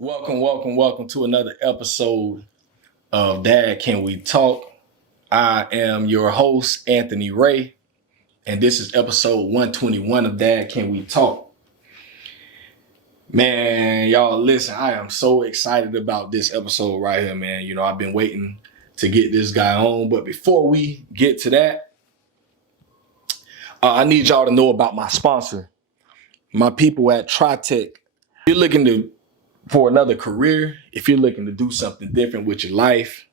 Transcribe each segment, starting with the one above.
Welcome to another episode of Dad Can We Talk? I am your host, Anthony Ray, and this is episode 121 of Dad Can We Talk? Man, y'all listen, I am so excited about this episode right here, man. You know, I've been waiting to get this guy on, but before we get to that, I need y'all to know about my sponsor, my people at TriTech. If you're looking for another career, if you're looking to do something different with your life,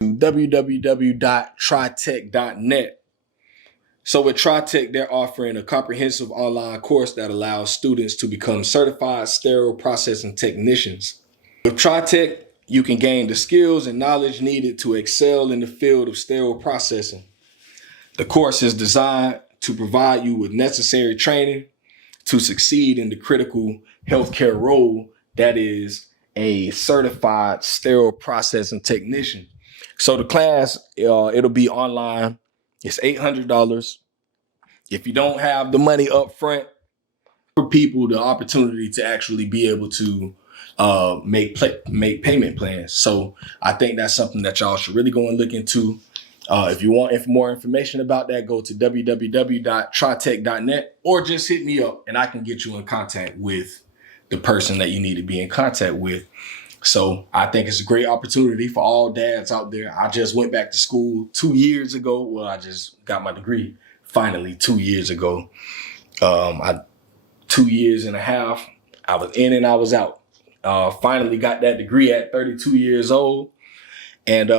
www.tritech.net. So with TriTech, they're offering a comprehensive online course that allows students to become certified sterile processing technicians. With TriTech, you can gain the skills and knowledge needed to excel in the field of sterile processing. The course is designed to provide you with necessary training to succeed in the critical healthcare role that is a certified sterile processing technician. So the class, it'll be online. It's $800. If you don't have the money up front, for people the opportunity to actually be able to make payment plans. So I think that's something that y'all should really go and look into. If you want more information about that, go to www.tritech.net or just hit me up and I can get you in contact with the person that you need to be in contact with. So I think it's a great opportunity for all dads out there. I just went back to school 2 years ago. Well, I just got my degree finally 2 years ago. 2 years and a half, I was in and I was out. Finally got that degree at 32 years old. And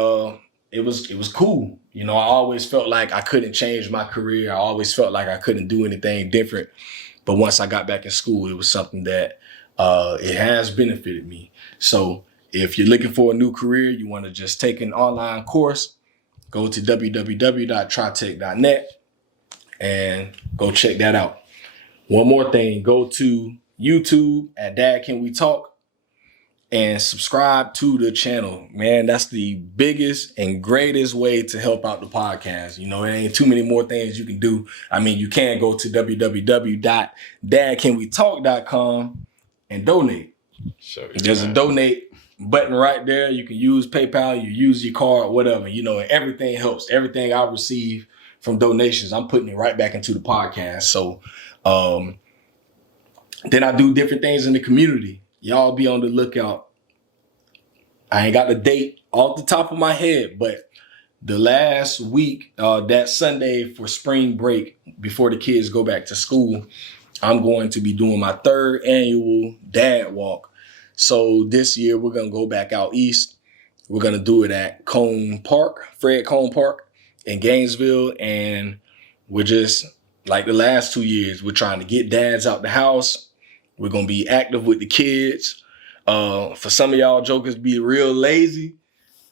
it was cool. You know, I always felt like I couldn't change my career. I always felt like I couldn't do anything different. But once I got back in school, it was something that it has benefited me. So if you're looking for a new career, you want to just take an online course, go to www.tritech.net and go check that out. One more thing, go to YouTube at Dad Can We Talk and subscribe to the channel. Man, that's the biggest and greatest way to help out the podcast. You know, there ain't too many more things you can do. I mean, you can go to www.dadcanwetalk.com and donate. Sure, there's a donate button right there. You can use PayPal, you use your card, whatever, you know, and everything helps. Everything I receive from donations, I'm putting it right back into the podcast. So then I do different things in the community. Y'all be on the lookout. I ain't got the date off the top of my head, but the last week, that Sunday for spring break, before the kids go back to school, I'm going to be doing my 3rd annual dad walk. So this year we're going to go back out east. We're going to do it at Fred Cone Park in Gainesville. And we're just like the last 2 years, we're trying to get dads out the house. We're going to be active with the kids. For some of y'all jokers be real lazy,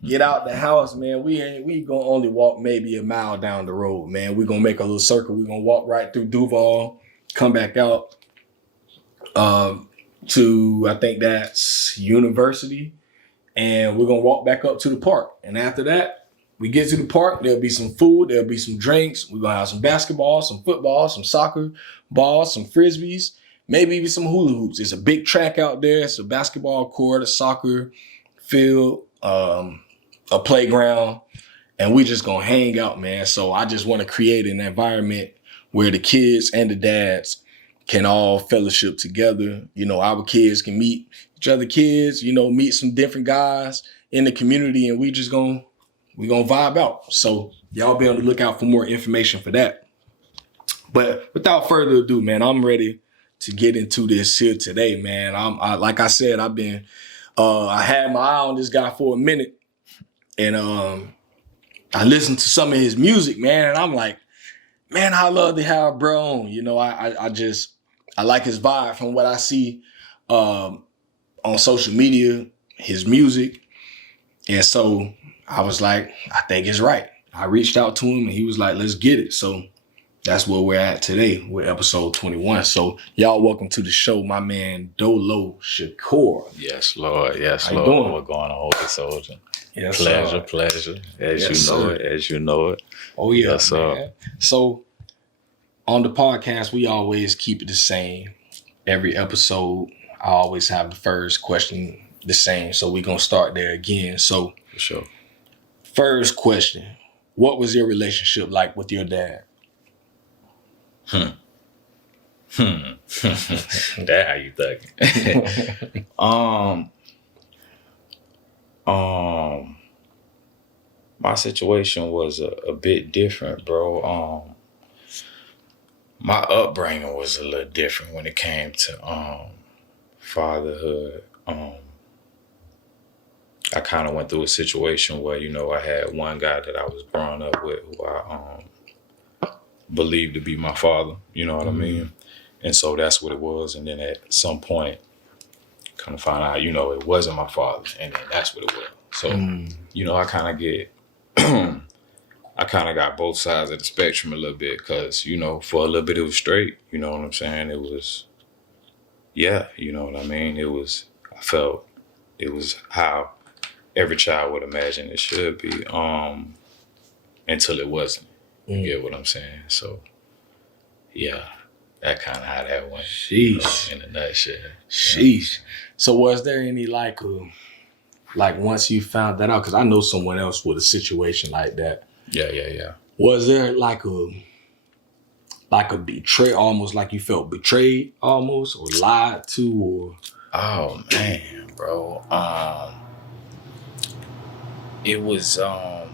get out the house, man. We going to only walk maybe a mile down the road, man. We're going to make a little circle. We're going to walk right through Duval, come back out to, I think that's University. And we're going to walk back up to the park. And after that, we get to the park, there'll be some food, there'll be some drinks. We're going to have some basketball, some football, some soccer balls, some frisbees, maybe even some hula hoops. There's a big track out there. It's a basketball court, a soccer field, a playground, and we just going to hang out, man. So I just want to create an environment where the kids and the dads can all fellowship together. You know, our kids can meet each other kids, you know, meet some different guys in the community, and we gonna vibe out. So y'all be on the lookout for more information for that. But without further ado, man, I'm ready to get into this here today, man. Like I said, I had my eye on this guy for a minute, and I listened to some of his music, man, and I'm like, man, I love to have bro on. You know, I like his vibe from what I see on social media, his music. And so I was like, I think it's right. I reached out to him and he was like, let's get it. So that's where we're at today with episode 21. So y'all welcome to the show, my man Dolo Shakur. Yes, Lord. Yes, How Lord. you doing? We're going on, Holy Soldier. Yes, Pleasure. As yes, you know it. Oh, yeah, yes, man. So on the podcast, we always keep it the same. Every episode, I always have the first question the same, so we're gonna start there again. So, For sure. first question: what was your relationship like with your dad? That how you thinking. My situation was a bit different, bro. My upbringing was a little different when it came to fatherhood. I kind of went through a situation where, I had one guy that I was growing up with who I believed to be my father, you know what I mean? And so that's what it was. And then at some point, kind of found out, it wasn't my father. And then that's what it was. So, I kind of get, I kind of got both sides of the spectrum a little bit because, for a little bit it was straight, you know what I'm saying? It was, yeah, you know what I mean? I felt it was how every child would imagine it should be, until it wasn't. You get what I'm saying? So, yeah, that kind of how that went. Sheesh. In a nutshell. Sheesh. So was there any like once you found that out, because I know someone else with a situation like that. Yeah. Was there like a betray, almost like you felt betrayed almost, or lied to, or? Oh man, bro. It was I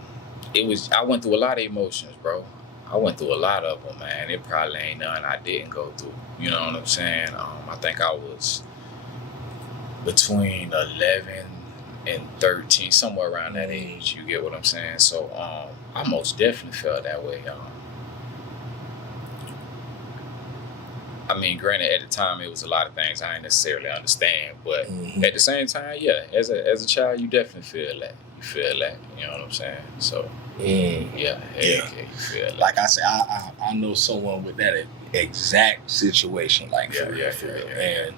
went through a lot of emotions, bro. I went through a lot of them, man. It probably ain't none I didn't go through. You know what I'm saying? I think I was between 11 and 13, somewhere around that age. You get what I'm saying? So I most definitely felt that way. I mean, granted, at the time it was a lot of things I didn't necessarily understand, but at the same time, yeah, as a child, you definitely feel that. You feel that. You know what I'm saying? So. Yeah. You feel that. Like I said, I know someone with that exact situation, like for real. And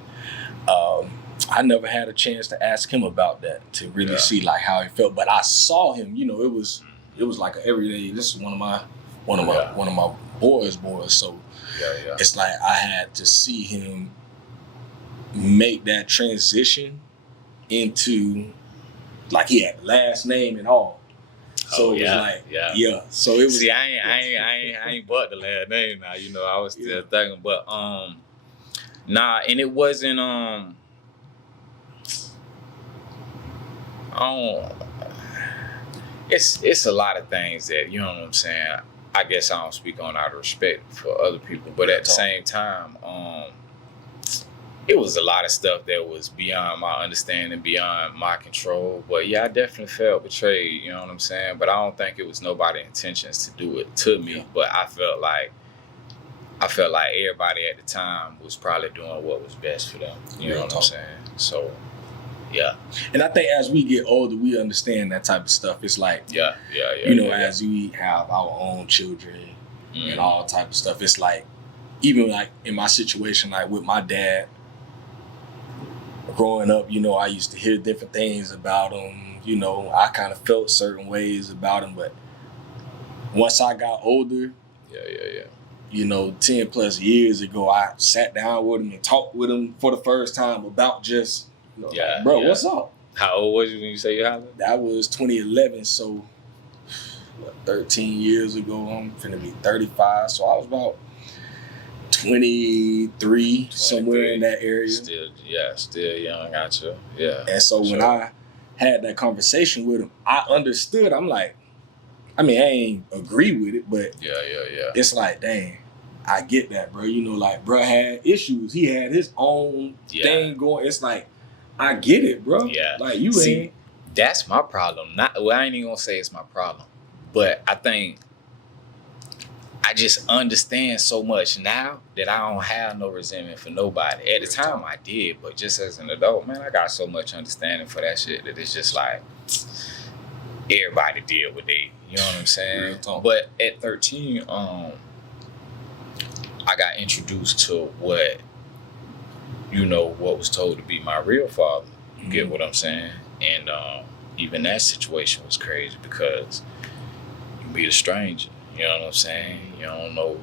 I never had a chance to ask him about that to really see like how he felt. But I saw him. It was like an everyday. This is one of my boys. So it's like I had to see him make that transition into, like, he had last name and all. So it was like, So it was. See, I ain't bought the last name now. I was still thinking, but nah, and it wasn't It's a lot of things that, you know what I'm saying. I guess I don't speak on out of respect for other people, but at the same time, it was a lot of stuff that was beyond my understanding, beyond my control. But yeah, I definitely felt betrayed, you know what I'm saying? But I don't think it was nobody's intentions to do it to me. But I felt like everybody at the time was probably doing what was best for them. You know what I'm saying? So, yeah. And I think as we get older, we understand that type of stuff. It's like, as we have our own children and all type of stuff, it's like, even like in my situation, like with my dad, growing up, I used to hear different things about him. I kind of felt certain ways about him, but once I got older, 10 plus years ago, I sat down with him and talked with him for the first time about just, bro, what's up? How old was you when you say you had it? That was 2011, so 13 years ago, I'm finna be 35, so I was about 23, somewhere in that area. Still young, gotcha. Yeah. And so when I had that conversation with him, I understood. I'm like, I ain't agree with it, but it's like, dang, I get that, bro. Like, bro had issues. He had his own thing going. It's like, I get it, bro. Yeah. Like, you ain't. That's my problem. I ain't even gonna say it's my problem, but I think I just understand so much now that I don't have no resentment for nobody. At the time I did, but just as an adult, man, I got so much understanding for that shit that it's just like everybody did what they, you know what I'm saying? But at 13, I got introduced to what was told to be my real father. You get what I'm saying? And even that situation was crazy because you meet a stranger. You know what I'm saying? You don't know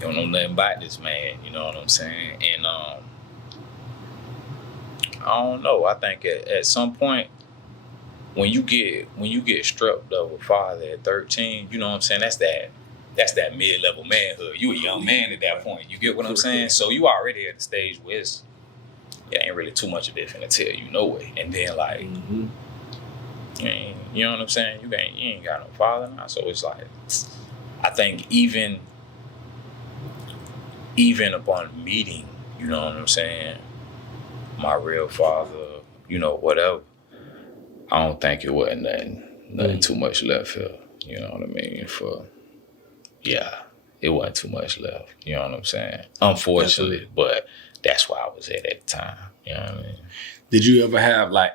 nothing about this man. You know what I'm saying? And I don't know. I think at some point when you get stripped of a father at 13, you know what I'm saying? That's that mid-level manhood. You a young man at that point. You get what I'm saying? So you already at the stage where it ain't really too much of it finna tell you no way. And then like, you know what I'm saying? You ain't got no father now. So it's like, I think even upon meeting, you know what I'm saying, my real father, you know, whatever, I don't think it wasn't nothing too much left here. You know what I mean? It wasn't too much left. You know what I'm saying? Unfortunately, but that's where I was at the time. You know what I mean? Did you ever have like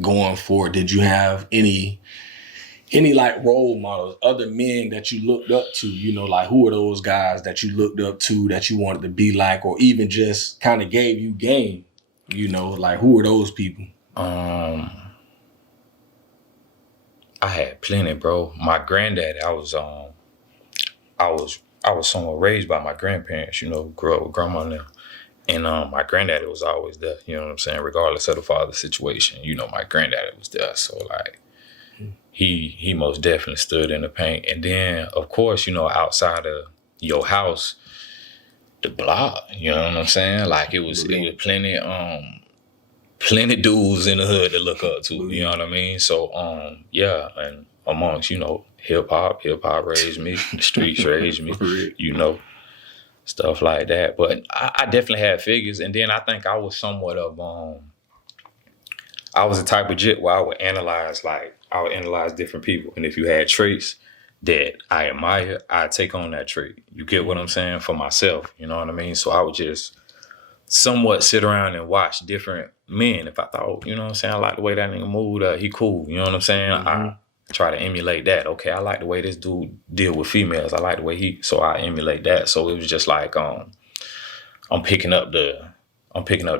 going forward, did you have any like role models, other men that you looked up to, you know, like who are those guys that you looked up to that you wanted to be like, or even just kind of gave you game, you know, like who are those people? I had plenty, bro. My granddad, I was somewhat raised by my grandparents, you know, grew up with grandma now. And my granddaddy was always there, you know what I'm saying? Regardless of the father's situation, you know, my granddaddy was there. So like he most definitely stood in the paint. And then of course, you know, outside of your house, the block, you know what I'm saying? Like it was plenty dudes in the hood to look up to, you know what I mean? So and amongst, you know, hip hop raised me, the streets raised me, you know, stuff like that. But I definitely had figures, and then I think I was somewhat of I was the type of jit where I would analyze different people, and if you had traits that I admire, I'd take on that trait. You get what I'm saying? For myself, you know what I mean? So I would just somewhat sit around and watch different men. If I thought, you know what I'm saying, I like the way that nigga moved, he cool, you know what I'm saying? I try to emulate that. Okay, I like the way this dude deal with females. I like the way so I emulate that. So it was just like I'm picking up the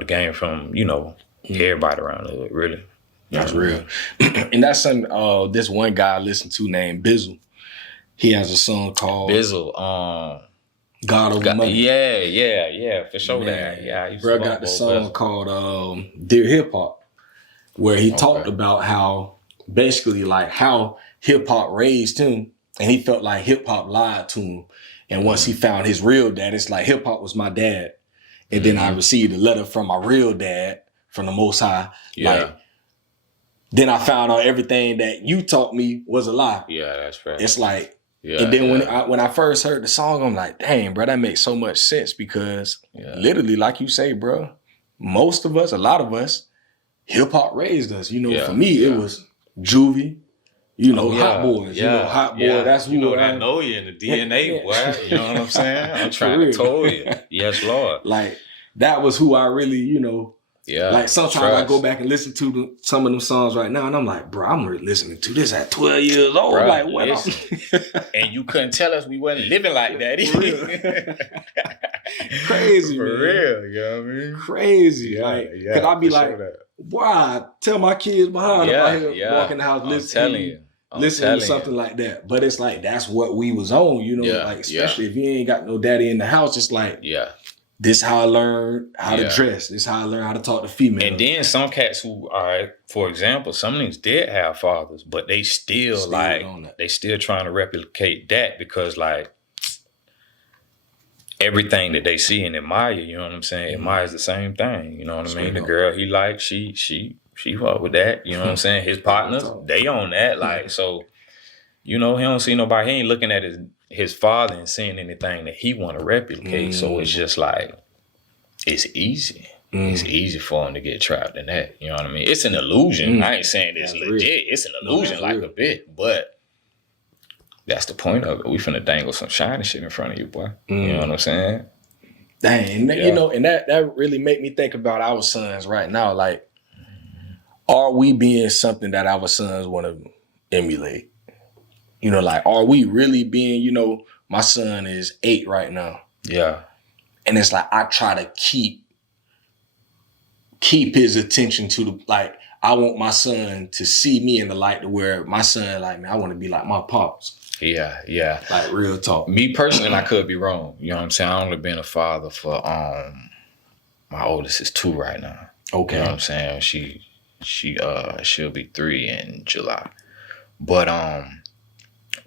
game from, you know, everybody around the hood, really. That's real. And that's something this one guy I listened to named Bizzle. He has a song called Bizzle, God Over Money. Yeah, for sure. Man, that. Bro got the song called Dear Hip Hop, where he talked about how basically like how hip hop raised him, and he felt like hip hop lied to him. And once he found his real dad, it's like hip hop was my dad. And then I received a letter from my real dad from the Most High. Yeah. Like, then I found out everything that you taught me was a lie. Yeah, that's right. It's like, and then when I first heard the song, I'm like, dang, bro, that makes so much sense because literally, like you say, bro, most of us, a lot of us, hip hop raised us. You know, for me, it was Juvie, you know, Hot Boys. You know, Hot Boy, that's who you know, I know you in the DNA, boy. You know what I'm saying? I'm trying to tell you. Yes, Lord. Like, that was who I really, you know, like sometimes I go back and listen to some of them songs right now, and I'm like, bro, I'm really listening to this at 12 years old. Bro, like, what? And you couldn't tell us we wasn't living like that either. Crazy, for man. Real, you know what I mean? Crazy. Cause I'd be like, boy, I tell my kids behind them out here walking the house listening to something like that. But it's like, that's what we was on, you know, like, especially if you ain't got no daddy in the house, it's like, this how I learned how to dress. This how I learned how to talk to females. And then some cats who are, for example, some niggas did have fathers, but they still they still trying to replicate that because like everything that they see and admire, you know what I'm saying, admires the same thing. You know what I mean? The girl he likes, she fuck with that. You know what I'm saying? His partners, they on that. Like, so, you know, he don't see nobody. He ain't looking at his father and seeing anything that he want to replicate. So it's just like, it's easy. It's easy for him to get trapped in that. You know what I mean? It's an illusion. I ain't saying it's legit. Real. It's an illusion like real. A bit, but that's the point of it. We finna dangle some shiny shit in front of you, boy. You know what I'm saying? Dang, you know, and that really make me think about our sons right now. Like, are we being something that our sons want to emulate? You know, like, are we really being, you know, my son is 8 right now. Yeah. And it's like, I try to keep his attention to the, like, I want my son to see me in the light to where my son, like, man, I want to be like my pops. Yeah. Like, real talk. Me personally, I could be wrong. You know what I'm saying? I only been a father for my oldest is 2 right now. Okay. You know what I'm saying? She'll be 3 in July. But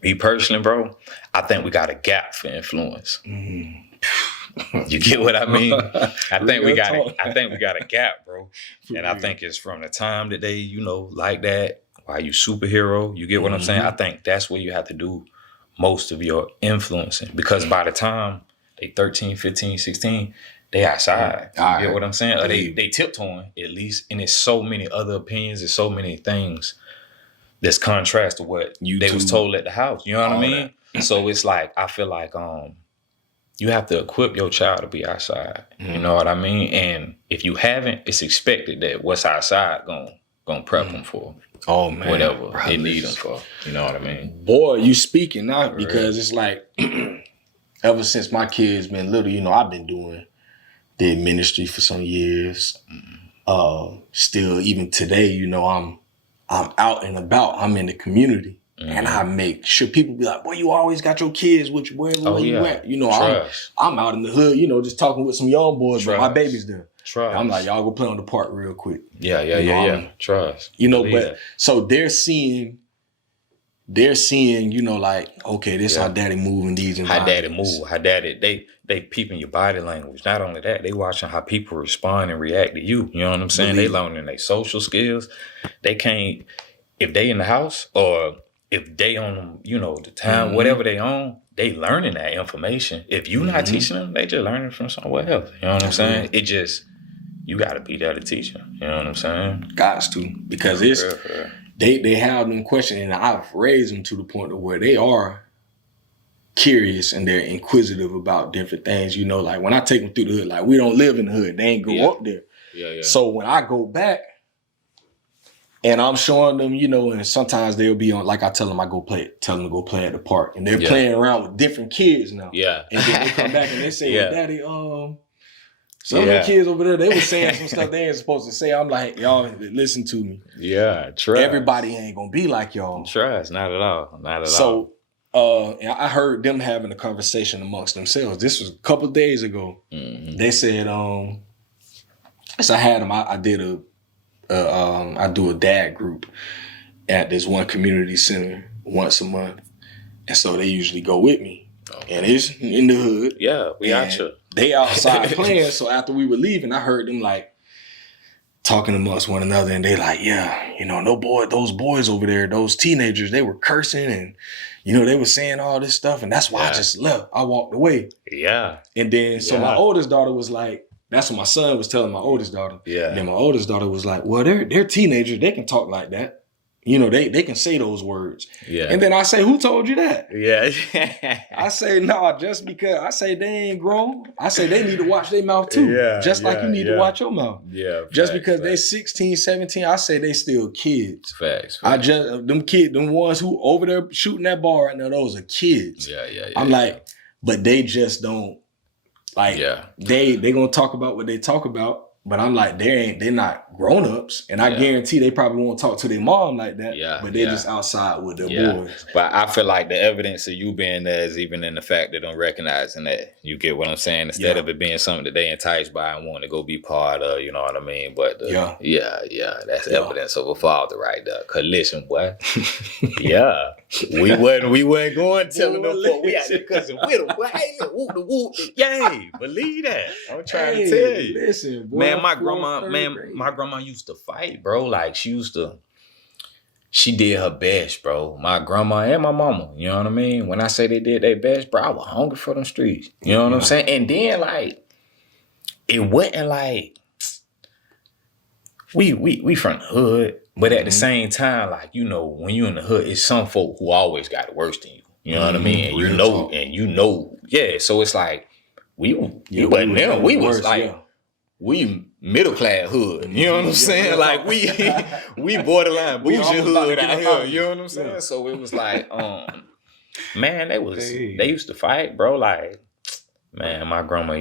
me personally, bro, I think we got a gap for influence. You get what I mean? I think we got a gap, bro. And I think it's from the time that they, like that, why you superhero, you get what I'm saying? I think that's where you have to do most of your influencing. Because by the time they 13, 15, 16, they outside. You get what I'm saying? Or they tiptoeing, at least. And it's so many other opinions, there's so many things that's contrast to what they was told at the house. You know what I mean? So it's like, I feel like you have to equip your child to be outside. You know what I mean? And if you haven't, it's expected that what's outside gonna prep them for whatever they need them for. You know what I mean? Boy, you speaking now, because it's like ever since my kids been little, I've been did ministry for some years. Still, even today, I'm out and about. I'm in the community. And I make sure people be like, boy, you always got your kids with you wherever you at. I'm out in the hood, just talking with some young boys, but my baby's there. I'm like, y'all go play on the park real quick. Yeah. Trust. But so they're seeing, like, okay, this how daddy moving these environments. How daddy they peeping your body language. Not only that, they watching how people respond and react to you. You know what I'm saying? They learning their social skills. They can't, if they in the house or if they on, the time, whatever they on, they learning that information. If you not teaching them, they just learning from somewhere else. You know what I'm saying? It just, you got to be there to teach them. You know what I'm saying? Gots to, because it's they have them questioning, and I've raised them to the point of where they are curious and they're inquisitive about different things. Like when I take them through the hood, like we don't live in the hood, they ain't grow up there. So when I go back and I'm showing them, and sometimes they'll be on, like I tell them tell them to go play at the park, and they're playing around with different kids now. And then they come back and they say, well, Daddy, some of the kids over there, they were saying some stuff they ain't supposed to say. I'm like, y'all listen to me. Trust. Everybody ain't gonna be like y'all. Trust, not at all. So I heard them having a conversation amongst themselves. This was a couple of days ago. They said, so I had them, I do a dad group at this one community center once a month. And so they usually go with me. And it's in the hood. Yeah, we out here. They outside playing. So after we were leaving, I heard them like talking amongst one another. And they like, those boys over there, those teenagers, they were cursing and, they were saying all this stuff. And that's why I just left. I walked away. Yeah. And then, so my oldest daughter was like, that's what my son was telling my oldest daughter. Yeah. And then my oldest daughter was like, well, they're teenagers. They can talk like that. They can say those words. Yeah. And then I say, who told you that? Yeah. I say, no, just because I say they ain't grown. I say they need to watch their mouth too. Yeah. Just like you need to watch your mouth. Yeah. Just because they 16, 17, I say they still kids. Facts. Them ones who over there shooting that ball right now, those are kids. Yeah. I'm like, but they just don't. Like, they gonna talk about what they talk about, but I'm like, they're not grown-ups, and I guarantee they probably won't talk to their mom like that, but they're just outside with their boys. But I feel like the evidence of you being there is even in the fact that them recognizing that. You get what I'm saying? Instead of it being something that they enticed by and want to go be part of, you know what I mean? But that's evidence of a father right there. Cause listen, boy, we wasn't going telling them we had to cousin with them. Hey, whoop the whoop, yay, believe that. I'm trying to tell you. Listen, boy, man, my grandma used to fight, bro. Like she did her best, bro. My grandma and my mama, you know what I mean? When I say they did their best, bro, I was hungry for them streets. You know what I'm saying? And then like, it wasn't like we from the hood, but at the same time, like, when you in the hood, it's some folk who always got it worse than you. You know what I mean? And so it's like we middle class hood. You know what I'm saying? Like we borderline bougie hood out here. You know what I'm saying? Yeah. So it was like, man, they used to fight, bro. Like, man, my grandma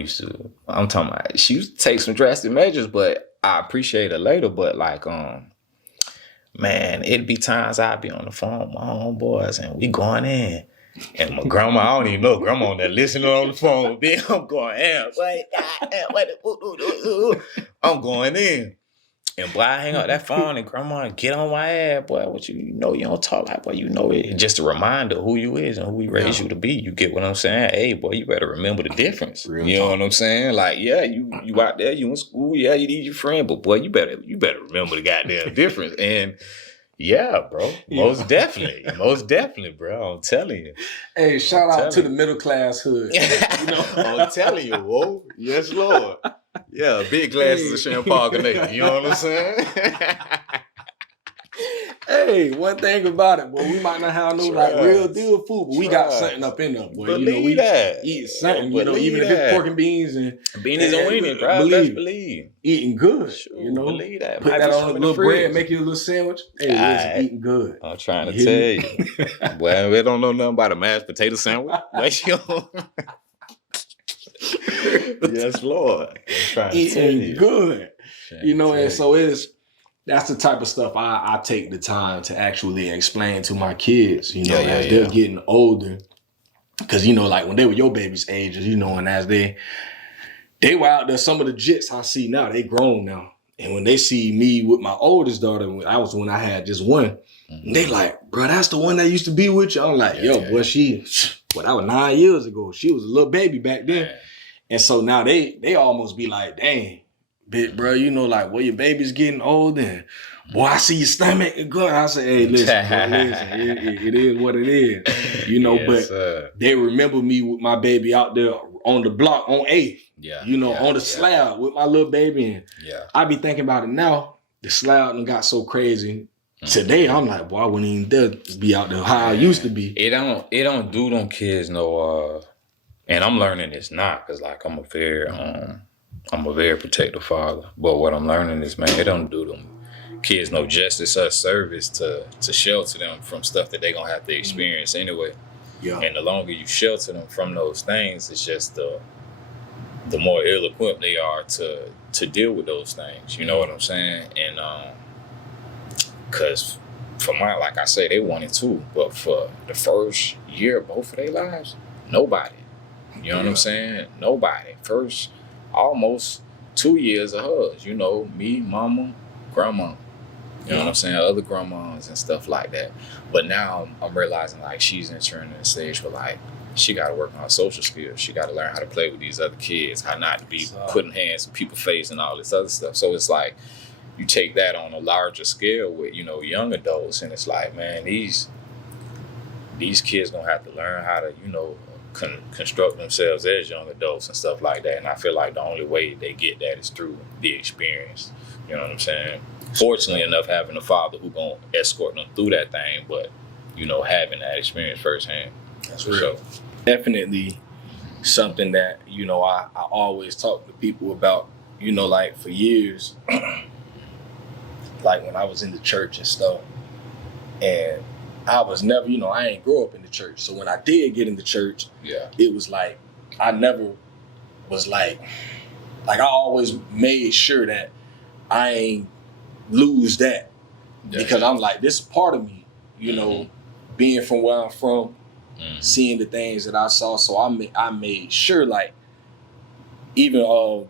I'm talking about, she used to take some drastic measures, but I appreciate her later. But like, man, it'd be times I'd be on the phone with my homeboys and we going in. And my grandma, I don't even know, grandma on there listening on the phone. Then I'm going, wait, I'm going in. And boy, I hang up that phone and grandma get on my ass, boy. What you know, you don't talk like, boy, you know it. And just a reminder of who you is and who we raised you to be. You get what I'm saying? Hey, boy, you better remember the difference. Real you know talk. what I'm saying? Like, yeah, you out there, you in school, yeah, you need your friend, but boy, you better remember the goddamn difference. And yeah, bro, most definitely, bro. I'm telling you. Hey, shout out to the middle class hood. You know, I'm telling you, whoa, yes, Lord. Yeah, big glasses of champagne. You know what I'm saying? Hey, one thing about it, boy, we might not have no like real deal food, but we got something up in there, boy. Believe we that. eat something, even if it's pork and beans and beanies and weenies, bro. Believe. Eating good, Sure, believe that. Put that on a little bread, make you a little sandwich. Hey, it's eating good. I'm trying to tell you. Well, we don't know nothing about a mashed potato sandwich. Yes, Lord. I'm trying to tell you. Good. And so that's the type of stuff I take the time to actually explain to my kids, as they're getting older. Because, like when they were your baby's ages, and as they were out there, some of the jits I see now, they grown now. And when they see me with my oldest daughter, when I had just one, they like, bro, that's the one that used to be with you. I'm like, that was 9 years ago. She was a little baby back then. Man. And so now they almost be like, dang, bit, bro, like, well, your baby's getting old and boy, I see your stomach going. I say, hey, listen, bro, it is what it is, but they remember me with my baby out there on the block on 8th, on the slab with my little baby. And I be thinking about it now. The slab done got so crazy. Today, I'm like, boy, I wouldn't even dare be out there how I used to be. It don't do them kids no, and I'm learning this now because like I'm a very protective father. But what I'm learning is, man, it don't do them kids no justice or service to shelter them from stuff that they gonna have to experience anyway. Yeah. And the longer you shelter them from those things, it's just the more ill-equipped they are to deal with those things. You know what I'm saying? And because for my, like I say, they 1 and 2, but for the first year of both of their lives, nobody. You know what I'm saying? Nobody. First, almost 2 years of hers. Me, mama, grandma. You know what I'm saying? Other grandmas and stuff like that. But now I'm realizing like she's entering a stage where like she got to work on her social skills. She got to learn how to play with these other kids, how not to be putting hands in people's face and all this other stuff. So it's like you take that on a larger scale with, young adults, and it's like, man, these kids gonna have to learn how to, construct themselves as young adults and stuff like that. And I feel like the only way they get that is through the experience. You know what I'm saying? Fortunately enough, having a father who gonna escort them through that thing, but having that experience firsthand. That's real. Sure. Definitely something that I always talk to people about. Like for years, like when I was in the church and stuff, and I was never, I ain't grow up in the church. So when I did get in the church, it was like I never was like I always made sure that I ain't lose that because I'm like, this is part of me, being from where I'm from, seeing the things that I saw. So I made sure, like, even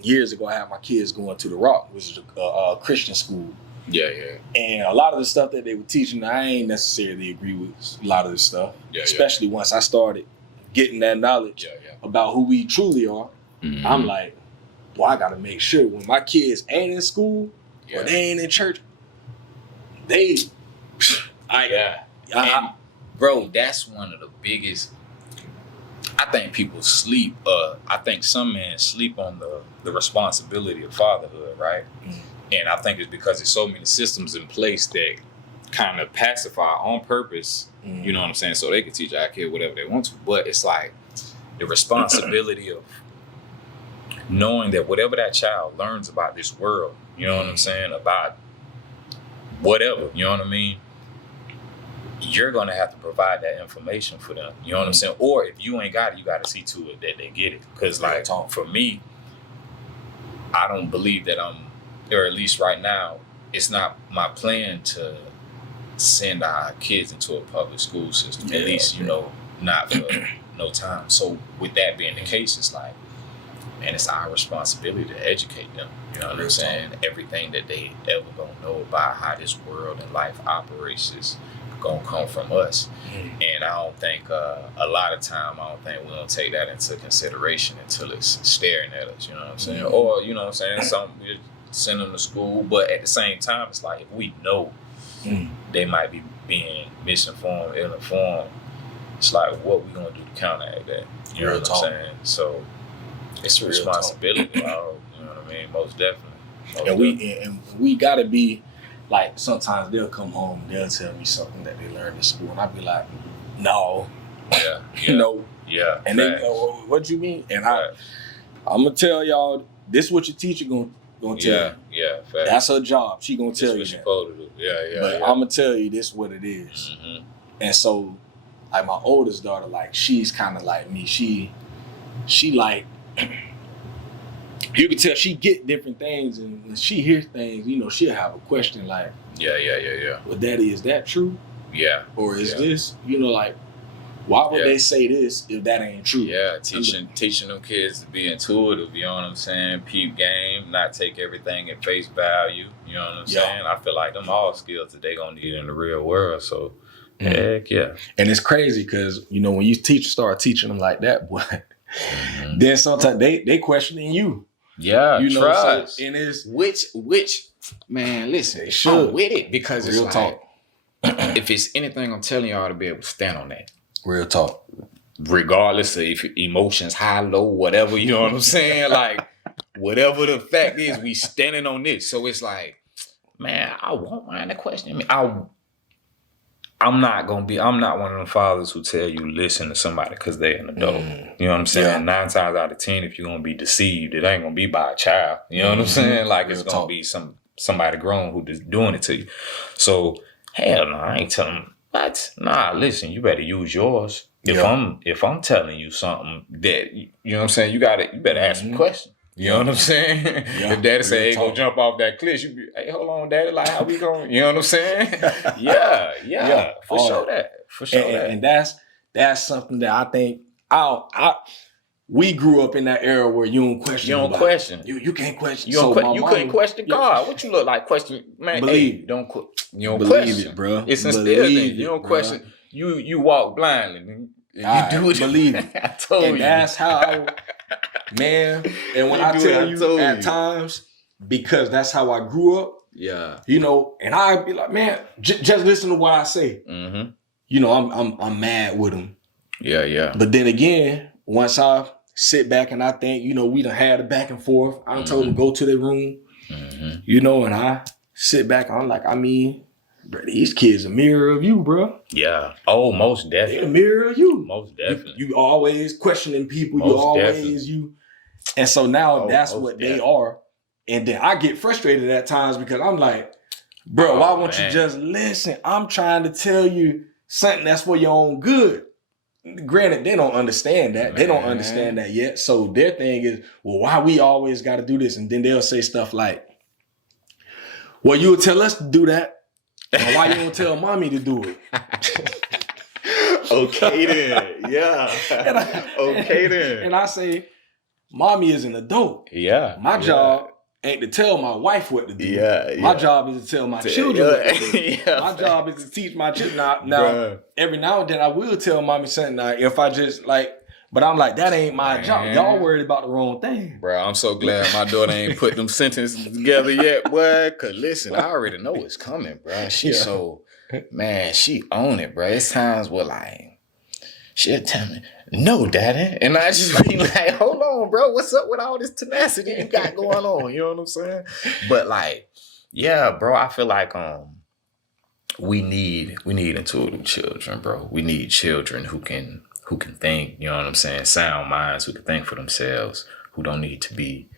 years ago, I had my kids going to the Rock, which is a Christian school. Yeah. And a lot of the stuff that they were teaching, I ain't necessarily agree with a lot of the stuff, especially once I started getting that knowledge about who we truly are. I'm like, boy, I got to make sure when my kids ain't in school or they ain't in church, bro, that's one of the biggest. I think people sleep. I think some men sleep on the responsibility of fatherhood, right? And I think it's because there's so many systems in place that kind of pacify on purpose. You know what I'm saying? So they can teach our kid whatever they want to, but it's like the responsibility of knowing that whatever that child learns about this world, you know what I'm saying, about whatever, you know what I mean, you're going to have to provide that information for them, you know what I'm saying? Or if you ain't got it, you got to see to it that they get it. Because like for me, I don't believe that or at least right now, it's not my plan to send our kids into a public school system, at least, you know, not for no time. So with that being the case, it's like, man, it's our responsibility to educate them. You know what I'm saying? Everything that they ever gonna know about how this world and life operates is gonna come from us. And I don't think a lot of time, I don't think we're gonna take that into consideration until it's staring at us. You know what I'm saying? Or, you know what I'm saying? Some we send them to school, but at the same time, it's like if we know they might be being misinformed, ill-informed, it's like what we gonna do to counteract that? You know what I'm saying? So it's a responsibility, you know what I mean? Most definitely. And we gotta be like, sometimes they'll come home, they'll tell me something that they learned in school, and I'll be like, no, you know, and they go, what you mean? And I'm gonna tell y'all, this is what your teacher gonna tell you. Fact. That's her job. She gonna tell you that. But I'm gonna tell you this what it is. And so, like my oldest daughter, like she's kind of like me. She like, you can tell she get different things, and when she hears things, you know, she'll have a question like, well, Daddy, is that true? Or is this, you know, like, why would they say this if that ain't true? Teaching them kids to be intuitive, you know what I'm saying? Peep game, not take everything at face value, you know what I'm saying? I feel like them all skills that they gonna need in the real world, so heck yeah. And it's crazy because, you know, when you start teaching them like that, boy, then sometimes they questioning you. You know, trust. So, and it's which man, listen, I'm with it because it's like, if it's anything, I'm telling y'all to be able to stand on that. Real talk. Regardless of if emotions high, low, whatever, you know what I'm saying? Like, whatever the fact is, we standing on this. So it's like, man, I won't mind the question. I mean, I'm not one of them fathers who tell you listen to somebody because they're an adult. You know what I'm saying? 9 times out of 10, if you're gonna be deceived, it ain't gonna be by a child. You know what I'm saying? Like, it's gonna be somebody grown who just doing it to you. So hell no, I ain't telling them what. Nah, listen, you better use yours. If I'm telling you something that you know what I'm saying, you better ask some questions. You know what I'm saying? If Daddy say, "Hey, go jump off that cliff," you be, "Hey, hold on, Daddy, like how we going?" You know what I'm saying? For sure. And that's something that I think we grew up in that era where you don't question. You don't question. You can't question. You couldn't question God. What you look like? Question, man. Believe you don't believe question it, bro. It's instilled in you. You don't question. You walk blindly. You do it. Believe it. I told you. And that's how man. And when I tell you at times, because that's how I grew up. You know, and I'd be like, man, just listen to what I say. You know, I'm mad with him. But then again, once I sit back and I think, you know, we done had a back and forth. I done told him go to their room. You know, and I sit back. I'm like, I mean, bro, these kids a mirror of you, bro. Oh, most definitely. They're a mirror of you. Most definitely. You always questioning people. And so now that's what they are. And then I get frustrated at times because I'm like, bro, why won't you just listen? I'm trying to tell you something that's for your own good. Granted, they don't understand that. They don't understand that yet. So their thing is, well, why we always got to do this? And then they'll say stuff like, well, you'll tell us to do that. And why you don't tell mommy to do it? Okay then. Okay then. And I say, mommy is an adult. My job ain't to tell my wife what to do. My job is to tell my children what to do. My job is to teach my children. Now every now and then I will tell mommy something. If I just like, but I'm like, that ain't my job. Y'all worried about the wrong thing. Bro, I'm so glad my daughter ain't put them sentences together yet, boy. Cause listen, I already know it's coming, bro. She own it, bro. It's times where like, she'll tell me, no, Daddy. And I just be like, hold on, bro. What's up with all this tenacity you got going on? You know what I'm saying? But like, yeah, bro, I feel like we need intuitive children, bro. We need children who can think, you know what I'm saying? Sound minds who can think for themselves, who don't need to be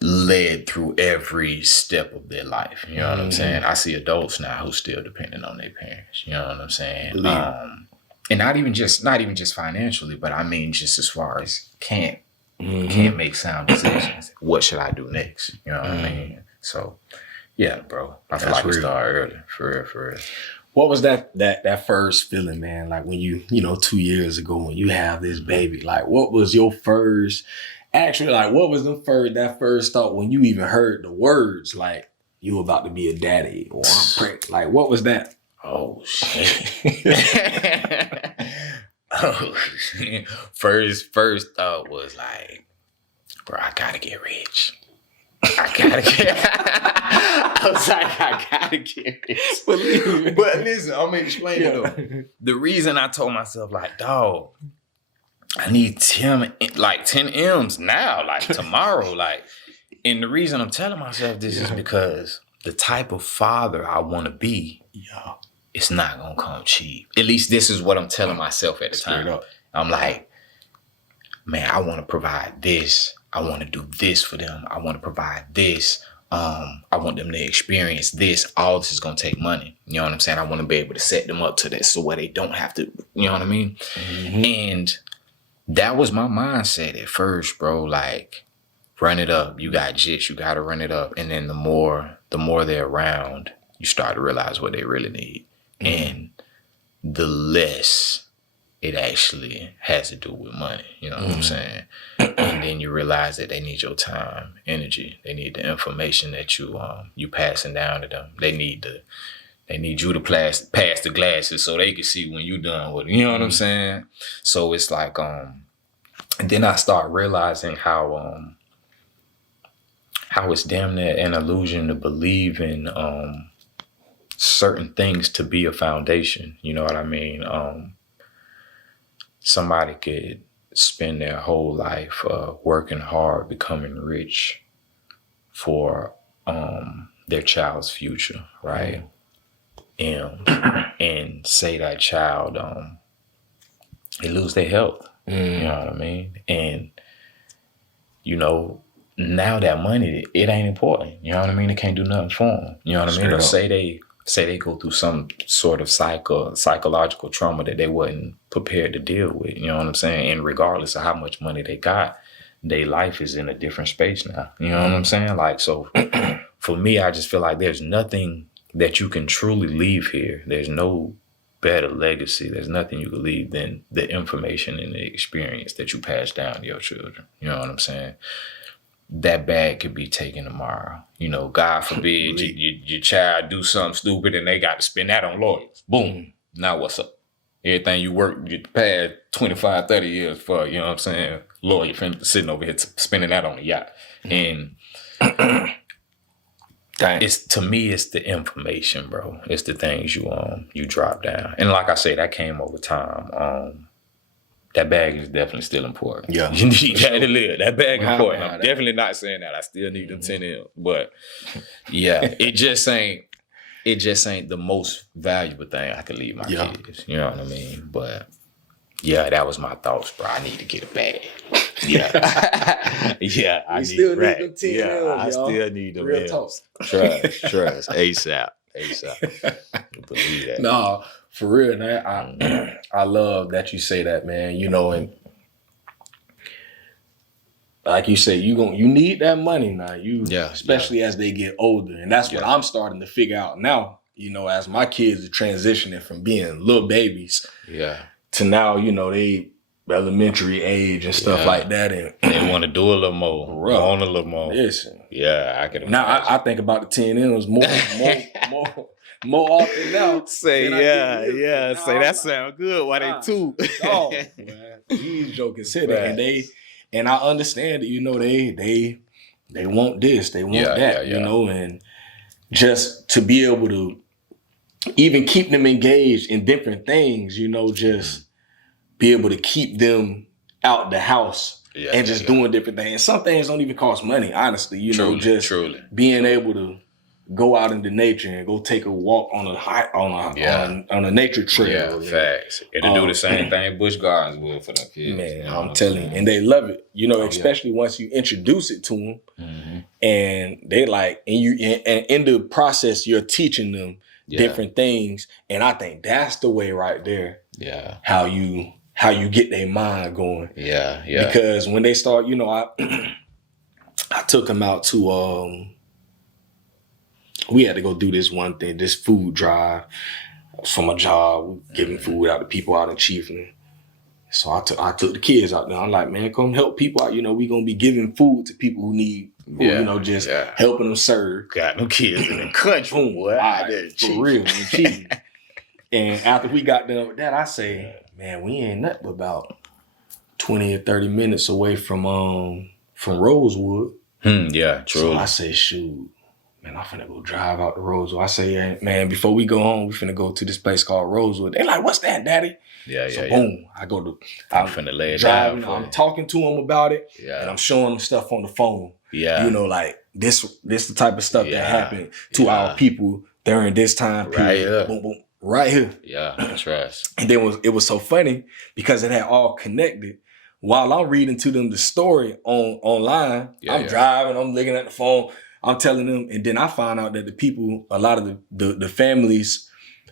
led through every step of their life. You know what I'm saying? I see adults now who still depending on their parents. You know what I'm saying? And not even just financially, but I mean just as far as can't make sound decisions. What should I do next? You know what I mean? So Yeah, bro. I feel That's like we real. started early. For real. What was that first feeling, man? Like when you 2 years ago when you have this baby, like what was your first what was that first thought when you even heard the words like you about to be a daddy or I'm pregnant? Like what was that? Oh shit. Oh shit. First thought was like, bro, I gotta get rich. I was like, I gotta get rich. Believe me. But listen, I'm gonna explain it though. The reason I told myself, like, dog, I need 10 M's now, like tomorrow. Like, and the reason I'm telling myself this is because the type of father I wanna be, it's not gonna come cheap. At least this is what I'm telling myself at the time. Up. I'm like, man, I wanna provide this. I want to do this for them. I want to provide this. I want them to experience this. All this is going to take money. You know what I'm saying? I want to be able to set them up to this so where they don't have to, you know what I mean? Mm-hmm. And that was my mindset at first, bro. Like, run it up. You got jits. You got to run it up. And then the more they're around, you start to realize what they really need. Mm-hmm. And the less it actually has to do with money. You know what I'm saying? And then you realize that they need your time, energy. They need the information that you passing down to them. They need you to pass the glasses so they can see when you done with it. You know what I'm saying? So it's like, and then I start realizing how it's damn near an illusion to believe in certain things to be a foundation. You know what I mean? Somebody could spend their whole life working hard, becoming rich for their child's future, right? And say that child, they lose their health. You know what I mean? And, now that money, it ain't important. You know what I mean? It can't do nothing for them. You know what I mean? Or say they go through some sort of psychological trauma that they wasn't prepared to deal with. You know what I'm saying? And regardless of how much money they got, their life is in a different space now. You know what I'm saying? Like, so for me, I just feel like there's nothing that you can truly leave here. There's no better legacy. There's nothing you can leave than the information and the experience that you pass down to your children. You know what I'm saying? That bag could be taken tomorrow. God forbid your child do something stupid and they got to spend that on lawyers. Boom. Now what's up? Everything you worked the past 25, 30 years for, you know what I'm saying? Lawyer sitting over here spending that on a yacht. And to me, it's the information, bro. It's the things you drop down. And like I say, that came over time. That bag is definitely still important. Yeah. You need that to live. That bag is important. I'm definitely not saying that. I still need them 10 M's. But yeah, it just ain't the most valuable thing I could leave my kids. You know what I mean? But yeah, that was my thoughts, bro. I need to get a bag. Yeah. Yeah. I still need them 10 M's, I still need them. Real talk. Trust. ASAP. Believe that. No, for real, man. I love that you say that, man. And like you say, you need that money now. Especially as they get older, and that's what I'm starting to figure out now. As my kids are transitioning from being little babies, to now, they elementary age and stuff like that, and they want to do a little more, want a little more. Listen, I can. Now I think about the 10 M's more often now. Say that sound good. Why they two? Oh man, these jokers hit it, and I understand it. They want this, they want that, and just to be able to even keep them engaged in different things, just be able to keep them out the house and just doing different things. Some things don't even cost money, honestly. Truly. Being able to go out into nature and go take a walk on a nature trail. Yeah, facts. It'll do the same thing Busch Gardens will for them kids. Man, I'm telling you, and they love it. Especially once you introduce it to them, and they like, and in the process, you're teaching them different things, and I think that's the way right there. Yeah, how you get their mind going. Yeah. Because when they start, I took them out to we had to go do this one thing, this food drive from a job, we giving food out to people out in Chiefland. So I took the kids out there. I'm like, man, come help people out. You know, we gonna be giving food to people who need food, you know, just helping them serve. Got them kids in the country, boy. For real, And after we got done with that, I say, man, we ain't nothing but about 20 or 30 minutes away from Rosewood. Yeah, true. So I say, shoot, man, I'm finna go drive out to Rosewood. I say, yeah, man, before we go home, we finna go to this place called Rosewood. They like, what's that, Daddy? So boom, I'm finna lay it driving, down. I'm talking to them about it, Yeah. and I'm showing them stuff on the phone. Yeah. You know, like this the type of stuff that happened to our people during this time period. Right here. Boom, boom, right here. Yeah, trust. And then it was so funny because it had all connected. While I'm reading to them the story online, I'm driving, I'm looking at the phone, I'm telling them, and then I find out that the people, a lot of the families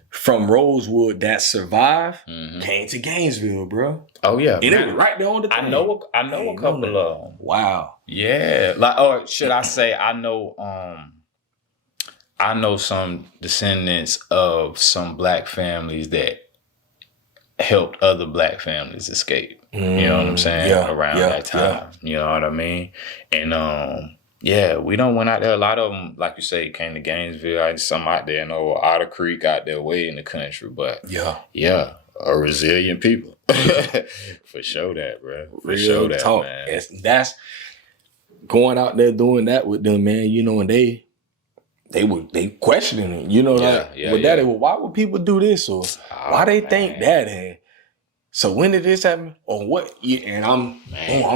from Rosewood that survived came to Gainesville, bro. Oh yeah, and it was right there on the thing. I know a couple of them. Wow. Yeah, like, or should I say, I know some descendants of some black families that helped other black families escape. You know what I'm saying? Around that time. You know what I mean? And we done went out there. A lot of them, like you say, came to Gainesville. Some out there in Otter Creek, out there way in the country. But a resilient people. For sure that, bro. For sure that, talk. Man. That's going out there doing that with them, man. You know, and they questioning it. You know, Daddy, well, why would people do this, or why they think that? And so when did this happen, or what? And I'm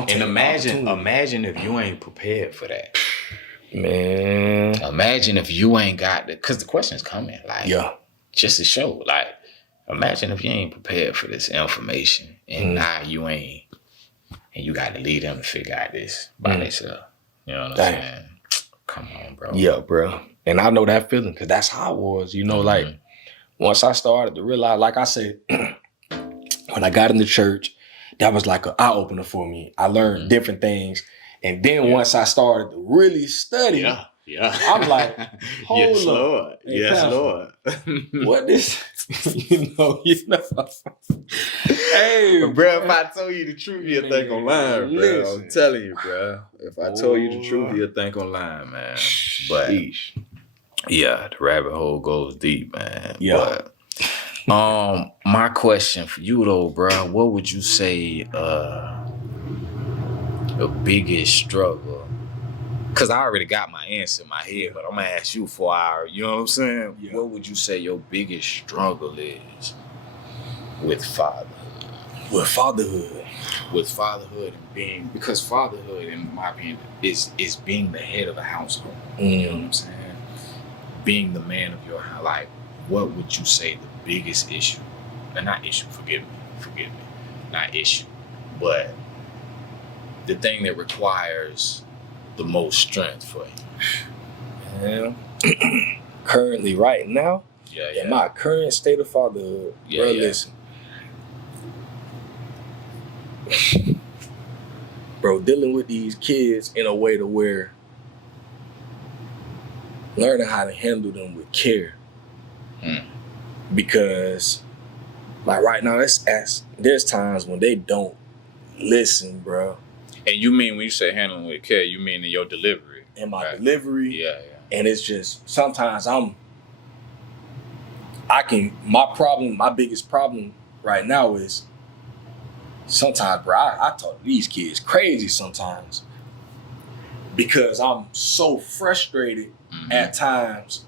imagine if you ain't prepared for that, man. Imagine if you ain't got it, because the question's coming. Like, just to show, like, imagine if you ain't prepared for this information, and now you ain't, and you got to lead them to figure out this by themselves. You know what I'm saying? Come on, bro. Yeah, bro. And I know that feeling because that's how it was. You know, like once I started to realize, like I said. When I got into church, that was like an eye-opener for me. I learned different things. And then once I started to really study, I'm like, hold yes, up. Lord. Hey, yes, Pastor, Lord. What this? you know. Hey, bro, if I told you the truth, you'll think I'm lying, bro. Listen. I'm telling you, bro. If I told you the truth, you'll think I'm lying, man. But the rabbit hole goes deep, man. Yeah. But, my question for you though, bro, what would you say the biggest struggle? Cause I already got my answer in my head, but I'm gonna ask you for our, you know what I'm saying? Yeah. What would you say your biggest struggle is with fatherhood? With fatherhood. With fatherhood and being, because fatherhood, in my opinion, is being the head of a household. You know what I'm saying? Being the man of your house. Like, what would you say the biggest issue? And not issue, forgive me. Not issue. But the thing that requires the most strength for you. Yeah. Currently, right now, in my current state of fatherhood, bro, listen. Bro, dealing with these kids in a way to where learning how to handle them with care. Because, like right now, there's times when they don't listen, bro. And you mean when you say handling with care, you mean in your delivery? In my delivery. Yeah. And it's just, sometimes my biggest problem right now is sometimes, bro, I talk to these kids crazy sometimes because I'm so frustrated at times,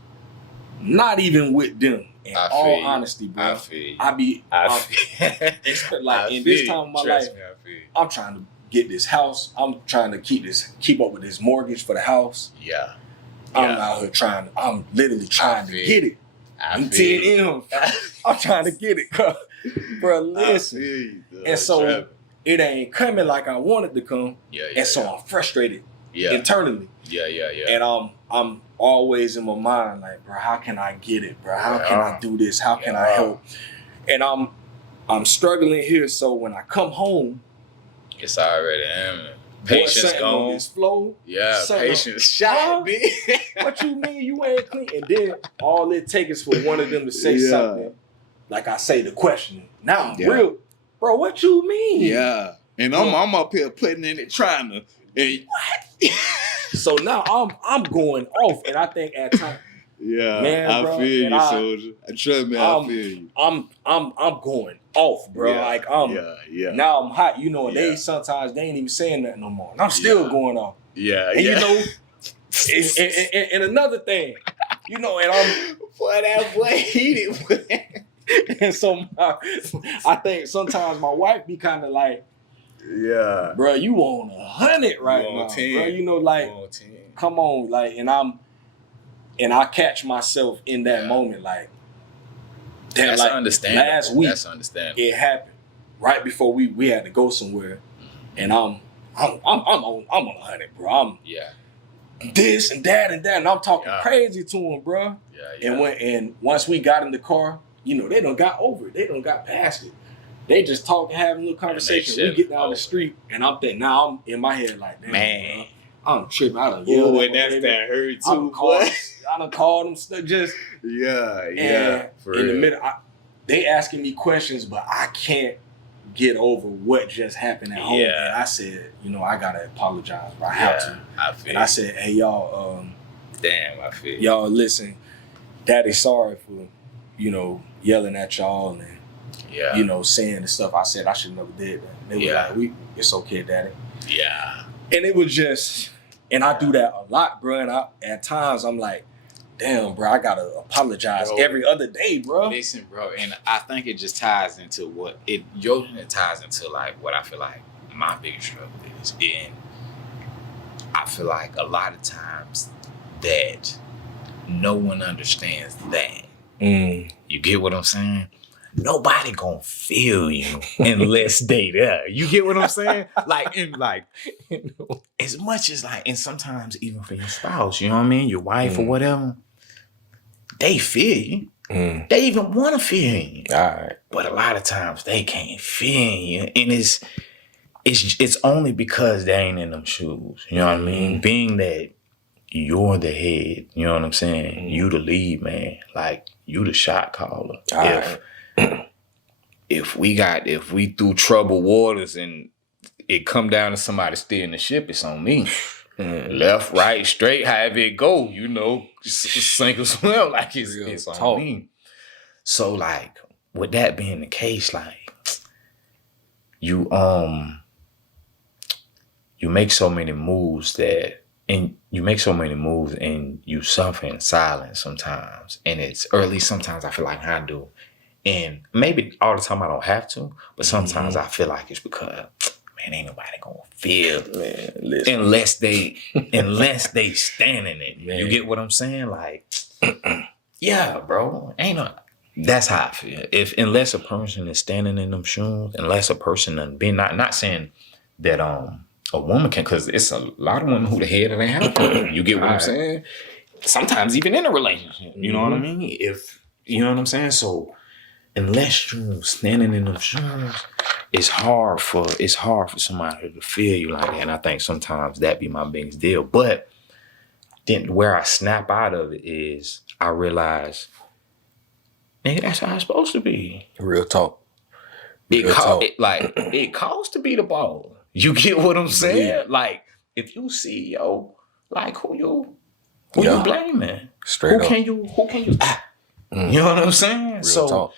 not even with them. In all honesty, bro, in this time of my life, I'm trying to get this house. I'm trying to keep up with this mortgage for the house. Yeah. I'm out here I'm literally trying to get it. I'm 10M. I'm trying to get it, bro. Listen. And so it ain't coming like I want it to come. And so I'm frustrated internally. And I'm always in my mind like, bro, how can I get it, bro? How can I do this? How can I help? And I'm struggling here. So when I come home, it's already happening. Patience something on gone. this flow. Yeah, Something patience Huh? shot, bitch. What you mean you ain't clean? And then all it takes is for one of them to say Yeah. something. Like I say, the questioning. Now I'm Yeah. real. Bro, what you mean? Yeah. And I'm up here putting in it, trying to. And, So now I'm going off, and I think at times yeah, Man, I bro, feel and you, I- soldier. Trust me, I feel you. I'm going off, bro. Yeah, Like yeah. now I'm hot, you know, and Yeah. they sometimes they ain't even saying nothing no more. And I'm still Yeah. going off. Yeah, And yeah. you know, and another thing, you know, and I'm Boy, that boy heated. and so I think sometimes my wife be kind of like, Yeah. bro, you on 100 right You on now, 10. bro. You know, like, On 10. come on, like, and I catch myself in that Yeah. moment, like, damn, That's like understandable. last week That's understandable. it happened right before we had to go somewhere, and I'm on 100, bro. I'm Yeah. this and that, and I'm talking Yeah. crazy to him, bro. Yeah. And once we got in the car, you know, they done got over it. They done got past it. They just talking, having a little conversation. shit We get down over. the street, and I'm thinking, now I'm in my head like, damn, Man. bro, I'm tripping. I done yelled Ooh, at and my that's baby. that hurt I too, done boy. called them stuff just Yeah, and yeah. For in the real. middle. They asking me questions, but I can't get over what just happened at home. Yeah. And I said, you know, I gotta apologize, but I have to. I feel. And I said, hey y'all, damn, I feel. y'all listen, Daddy's sorry for, you know, yelling at y'all and Yeah. you know, saying the stuff I said I should never did that. They were Yeah. like, it's okay, Daddy. Yeah. And it was just, and I do that a lot, bro. And at times I'm like, damn, bro, I gotta apologize Bro. every other day, bro. Listen, bro, and I think it just ties into what it ties into like what I feel like my biggest struggle is. And I feel like a lot of times that no one understands that. You get what I'm saying? Nobody gonna feel you unless they there. You get what I'm saying? As much as like, and sometimes even for your spouse, you know what I mean? Your wife or whatever, they feel you. They even want to feel you. All right. But a lot of times they can't feel you. And it's only because they ain't in them shoes. You know what I mean? Being that you're the head, you know what I'm saying? You the lead man. Like, you the shot caller. All right. If we through troubled waters and it come down to somebody steering the ship, it's on me. Left, right, straight, however it go, you know, sink or swim, like it's on me. So like, with that being the case, like, you make so many moves and you suffer in silence sometimes, and or at least sometimes I feel like I do. And maybe all the time I don't have to, but sometimes I feel like it's because, man, ain't nobody gonna feel unless they stand in it. Man. You get what I'm saying? Like, yeah, bro, that's how I feel. Unless a person is standing in them shoes, unless a person done been not saying that a woman can, because it's a lot of women who the head of their household. You get what I'm saying? Sometimes even in a relationship, you know what I mean? If you know what I'm saying, so. Unless you standing in them shoes, it's hard for somebody to feel you like that. And I think sometimes that be my biggest deal. But then where I snap out of it is I realize, nigga, that's how it's supposed to be. Real talk. It costs to be the ball. You get what I'm saying? Yeah. Like, if you CEO, like who you blaming? Straight up. Who can you you know what I'm saying? Real So talk.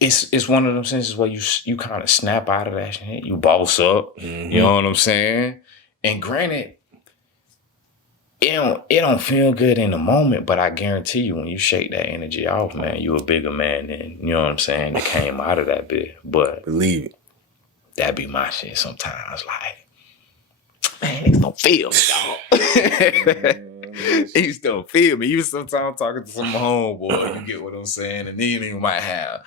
it's one of them senses where you kind of snap out of that shit. You boss up. You know what I'm saying? And granted, it don't feel good in the moment, but I guarantee you when you shake that energy off, man, you a bigger man than, you know what I'm saying, that came out of that bit. But Believe it. that be my shit sometimes. Like, man, niggas don't feel me, dog. Niggas don't feel me. You sometimes talking to some homeboy, you get what I'm saying? And then you might have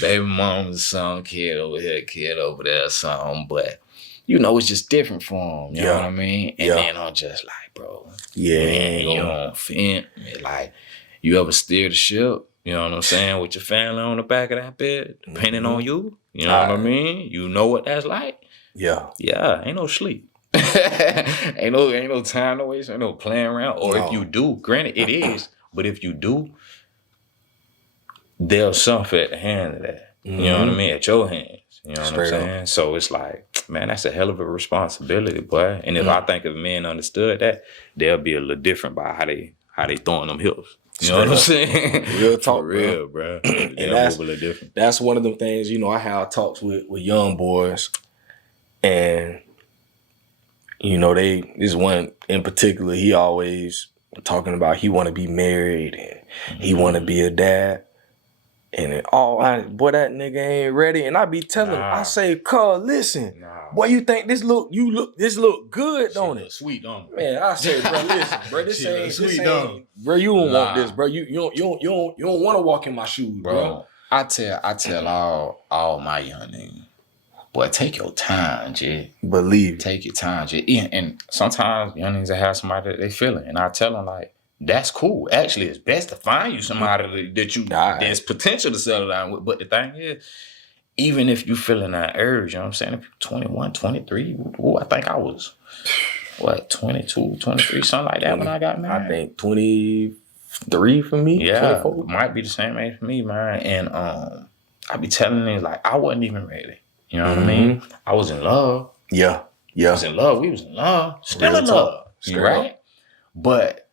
baby mama's son, kid over here, kid over there, something. But, you know, it's just different for them. You know what I mean? And then I'm just like, bro. Man, you don't feel me. Like, you ever steer the ship, you know what I'm saying, with your family on the back of that bed, depending on you. You know what I mean? You know what that's like? Yeah. Yeah, ain't no sleep. ain't no time to waste, ain't no playing around. Or if you do, granted it is, but if you do, there's something at the hand of that. You know what I mean? At your hands. You know what I'm saying? So it's like, man, that's a hell of a responsibility, boy. And if I think if men understood that, they'll be a little different by how they throwing them hips. You know what I'm saying? Real talk, For real, bro. And They'll move a little different. That's one of them things, you know, I have talks with young boys, and you know, this one in particular, he always talking about he want to be married and he want to be a dad. And boy, that nigga ain't ready. And I be telling him, I say, cuz, listen, boy, you think this look good, don't it? Sweet, don't it? Man, I say, bro, listen, bro, this ain't, bro, you don't want this, bro. You don't want to walk in my shoes, bro. I tell all my young niggas, boy, take your time, J. Believe. Take your time, J. And sometimes young niggas have somebody that they feeling, and I tell them like, that's cool. Actually, it's best to find you somebody that there's potential to settle down with. But the thing is, even if you feeling that urge, you know what I'm saying? If you're 21, 23, I think I was, 22, 23, something like that when I got married. I think 23 for me. Yeah, 24. might be the same age for me, man. And I be telling niggas, like, I wasn't even ready. You know what I mean? I was in love. Yeah. I was in love. We was in love. Still in love. Right? But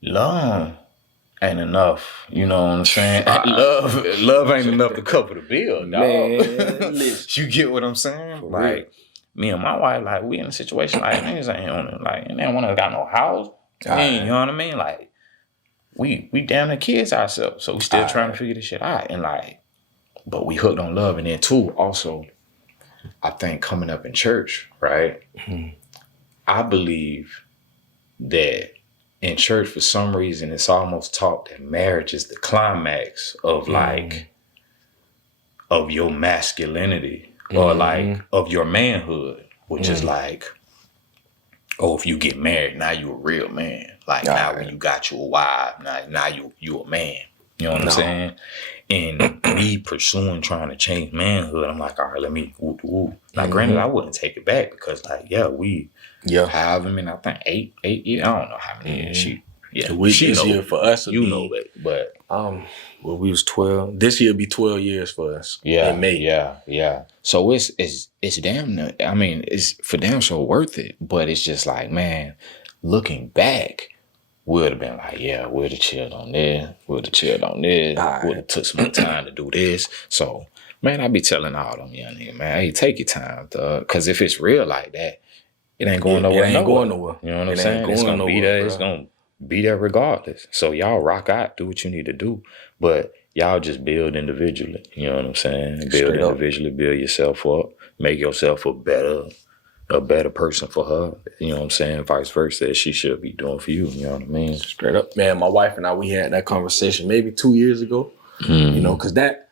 love ain't enough, you know what I'm saying? Love ain't enough to cover the bill, dog. Man, you get what I'm saying? For like real. Me and my wife, like we in a situation like niggas ain't on it, like, and then one of us got no house. You know what I mean? Like we damn the kids ourselves, so we still trying to figure this shit out, and like, but we hooked on love, and then too, also, I think coming up in church, right? I believe that. In church, for some reason, it's almost taught that marriage is the climax of like, of your masculinity or like of your manhood, which is like, oh, if you get married, now you a real man. Like now when you got you a wife, now you a man. You know what I'm saying? And me pursuing trying to change manhood, I'm like, all right, let me woo. Now, granted, I wouldn't take it back because like, however many, I think 8 years. I don't know how many years she this year for us, but well, we was 12. This year be 12 years for us. Yeah, in May. Yeah. So it's damn. I mean, it's for damn sure worth it. But it's just like, man, looking back, would have been like, would have chilled on this. Would have chilled on this. Would have took some more time to do this. So, man, I be telling all them young niggas, man, hey, take your time, dog. Because if it's real like that, it ain't going nowhere. It ain't going nowhere. You know what I'm saying? It's gonna be there. It's gonna be there regardless. So y'all rock out, do what you need to do, but y'all just build individually. You know what I'm saying? Build individually, build yourself up, make yourself a better person for her. You know what I'm saying? Vice versa, she should be doing for you. You know what I mean? Straight up, man. My wife and I, we had that conversation maybe 2 years ago. You know, because that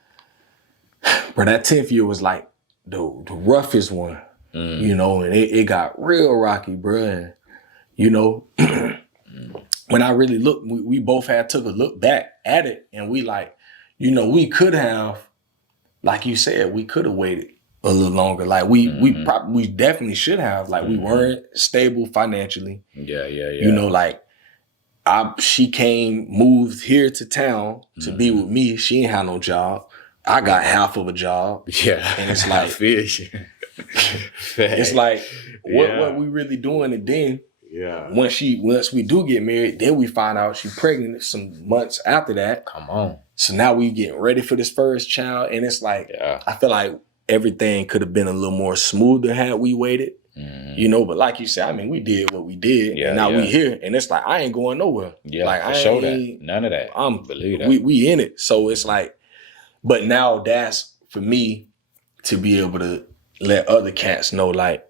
10th year was like the roughest one. You know, and it got real rocky, bro. And, you know, when I really looked, we both took a look back at it, and we like, you know, we could have, like you said, we could have waited a little longer. Like we definitely should have. Like we weren't stable financially. Yeah. You know, like she moved here to town to be with me. She ain't had no job. I got half of a job. Yeah, and it's like, it's like, what we really doing? And then, once we do get married, then we find out she's pregnant some months after that. Come on. So now we getting ready for this first child, and it's like, I feel like everything could have been a little more smoother had we waited. You know, but like you said, I mean, we did what we did, and now we here, and it's like I ain't going nowhere. Yeah, like I show that. None of that. Believe that. We in it, so it's like. But now that's for me to be able to let other cats know, like,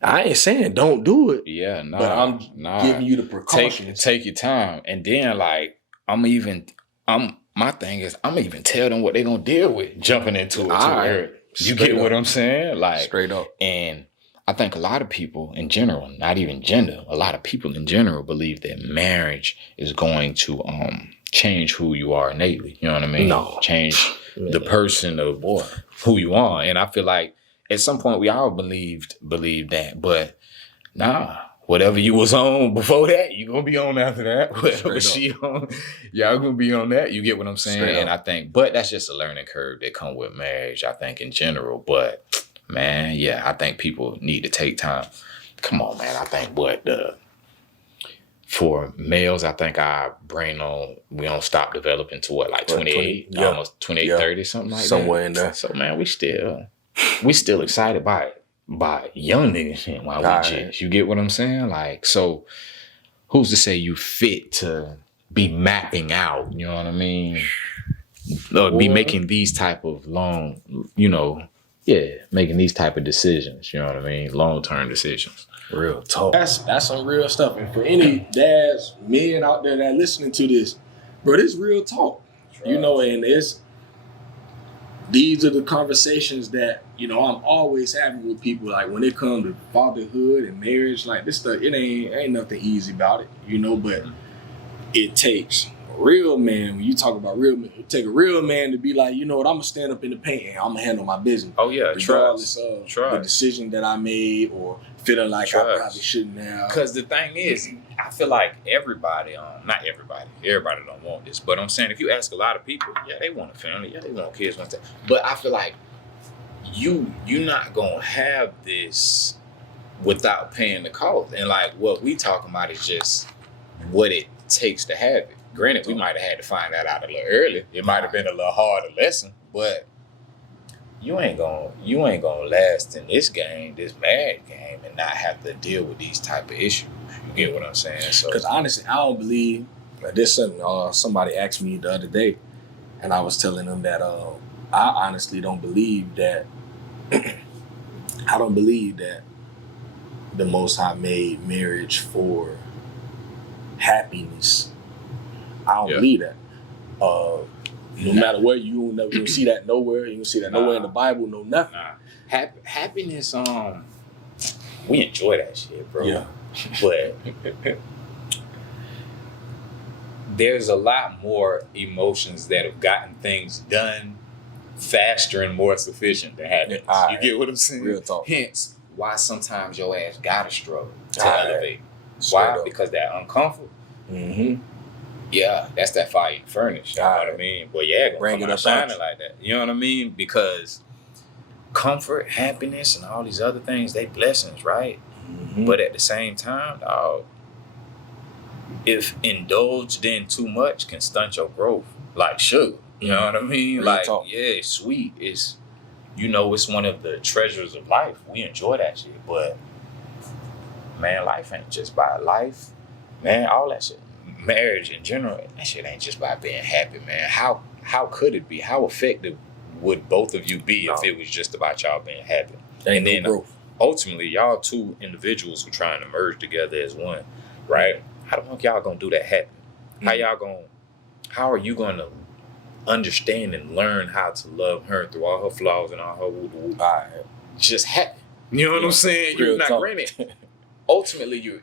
I ain't saying don't do it. Yeah, no. But I'm giving you the precautions. Take your time. And then like my thing is I'm even tell them what they gonna deal with jumping into it too. You get what I'm saying? Like straight up. And I think a lot of people in general, not even gender, a lot of people in general believe that marriage is going to change who you are innately. You know what I mean? No. Change the person of who you are. And I feel like at some point we all believed that, but Nah. Whatever you was on before that, you gonna be on after that. Whatever Straight she on, y'all gonna be on that. You get what I'm saying? Straight And up. I think, but that's just a learning curve that come with marriage, I think, in general. But man, yeah, I think people need to take time. Come on, man. I think for males, I think our brain we don't stop developing to what, like 28, yeah. almost 28, Yeah. 30, something like Somewhere that. in there. So man, we still excited by young niggas while we All just, right. you get what I'm saying? Like, so who's to say you fit to be mapping out, you know what I mean? Or be Boy. making these type of long, making these type of decisions, you know what I mean? Long-term decisions. Real talk. That's some real stuff. And for any dads, men out there that are listening to this, bro, this real talk. You know, and these are the conversations that, you know, I'm always having with people. Like when it comes to fatherhood and marriage, like this stuff, it ain't nothing easy about it, you know, but it takes a real man. When you talk about real men, it take a real man to be like, you know what, I'm gonna stand up in the paint and I'm gonna handle my business. Oh yeah, Regardless of trust. the decision that I made or feeling like I probably shouldn't have. Because the thing is, I feel like everybody, not everybody don't want this, but I'm saying if you ask a lot of people, yeah, they want a family, yeah, they want kids, want that. But I feel like you're not gonna have this without paying the cost. And like what we talking about is just what it takes to have it. Granted, we might have had to find that out a little early. It might have been a little harder lesson, but you ain't gonna last in this game, this marriage game, and not have to deal with these type of issues. You get what I'm saying? So, Because honestly, I don't believe, like this something somebody asked me the other day, and I was telling them that I honestly don't believe that I don't believe that the Most High made marriage for happiness. I don't believe that. No matter where you don't see that nowhere. You don't see that nowhere in the Bible. No nothing. happiness. We enjoy that shit, bro. Yeah. But there's a lot more emotions that have gotten things done faster and more sufficient than happiness. All You right. get what I'm saying? Real talk. Hence, why sometimes your ass gotta struggle to All right. elevate. Straight Why? up. Because that uncomfort. Mm-hmm. Yeah, that's that fire you furnish. You know what I mean? But yeah, gonna Bring come it out up shining out. like that. You know what I mean? Because comfort, happiness, and all these other things, they blessings, right? Mm-hmm. But at the same time, dog, if indulged in too much can stunt your growth, like sugar. You know what I mean? Real like, talk. yeah, it's sweet. It's, it's one of the treasures of life. We enjoy that shit. But, man, life ain't just about life. Man, all that shit. Marriage in general, that shit ain't just about being happy, man. How could it be? How effective would both of you be if it was just about y'all being happy? Ain't And no then growth. ultimately, y'all two individuals who trying to merge together as one, right? How the fuck y'all gonna do that happy? How are you gonna understand and learn how to love her through all her flaws and all her woo-woo? All right. Just happy. You know what I'm saying? Real You're not talk. granted. Ultimately,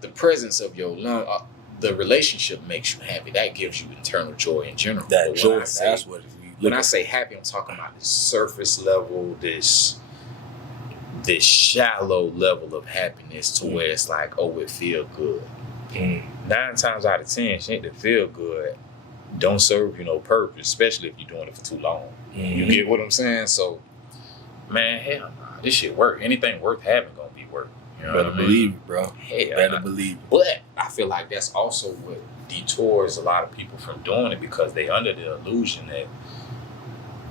the presence of your love, the relationship makes you happy. That gives you eternal joy in general. That But joy, that's what. When I say happy, I'm talking about this surface level, this shallow level of happiness to where it's like, oh, it feel good. 9 times out of 10, shit that feel good don't serve you no purpose, especially if you're doing it for too long. You get what I'm saying? So, man, hell nah, this shit work. Anything worth having gonna be worth. You know Better what I mean? believe it, bro. Hell Better nah. believe it. But I feel like that's also what detours a lot of people from doing it, because they under the illusion that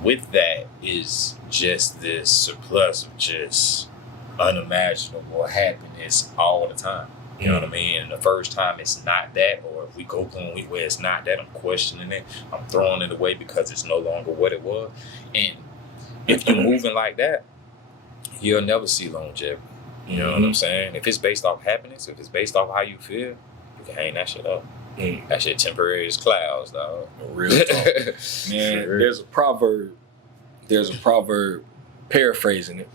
with that is just this surplus of just unimaginable happiness all the time. You know what I mean? And the first time it's not that, or if we go through a week where it's not that, I'm questioning it. I'm throwing it away because it's no longer what it was. And if you're moving like that, you'll never see longevity. You know what I'm saying? If it's based off happiness, if it's based off how you feel, you can hang that shit up. That shit temporary as clouds, dog. Real talk. Man, there's a proverb paraphrasing it,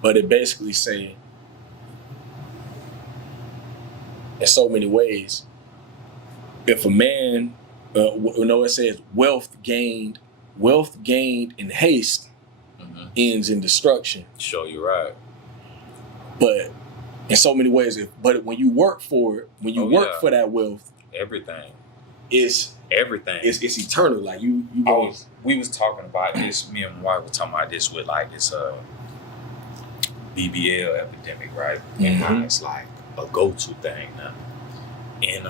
but it basically say, in so many ways, if a man, it says wealth gained in haste ends in destruction. Show you right. But in so many ways. But when you work for it, when you work for that wealth, everything, it's everything. It's eternal. Like you go. We was talking about this. Me and my wife were talking about this with like this BBL epidemic, right? And how it's like a go-to thing now. And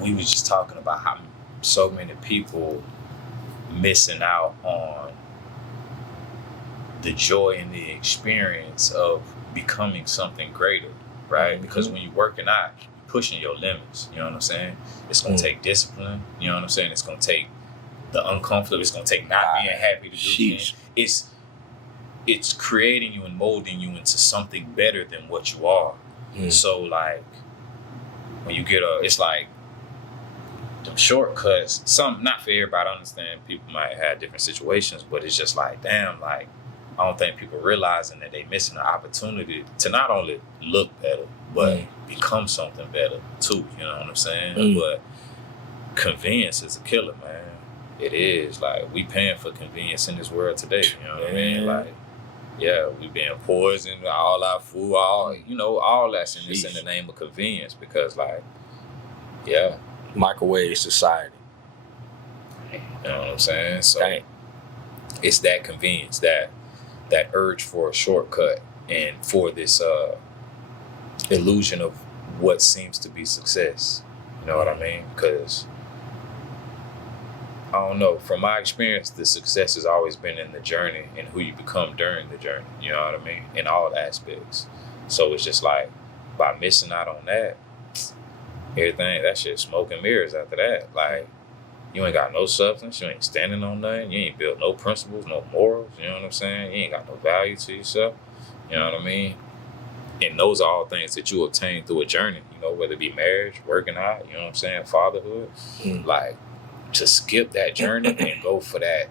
we was just talking about how so many people missing out on the joy and the experience of becoming something greater, right? Because when you're working out, you're pushing your limits, you know what I'm saying? It's going to take discipline, you know what I'm saying? It's going to take the uncomfortable, it's going to take not being happy to do things. It's creating you and molding you into something better than what you are. So like, when you get it's like, them shortcuts, not for everybody, I understand people might have different situations, but it's just like, damn, like, I don't think people realizing that they missing an opportunity to not only look better, but become something better too, you know what I'm saying? But convenience is a killer, man. It is. Like, we paying for convenience in this world today, you know what I mean? Like, yeah, we being poisoned, all our food, all that's in this in the name of convenience because, like, microwave society. You know what I'm saying? So it's that convenience, that urge for a shortcut and for this illusion of what seems to be success. You know what I mean? Because I don't know, from my experience, the success has always been in the journey and who you become during the journey. You know what I mean? In all aspects. So it's just like, by missing out on that, everything, that shit smoke and mirrors after that. Like, you ain't got no substance, you ain't standing on nothing, you ain't built no principles, no morals, you know what I'm saying? You ain't got no value to yourself, you know what I mean? And those are all things that you obtain through a journey, whether it be marriage, working out, you know what I'm saying, fatherhood. Like, to skip that journey and go for that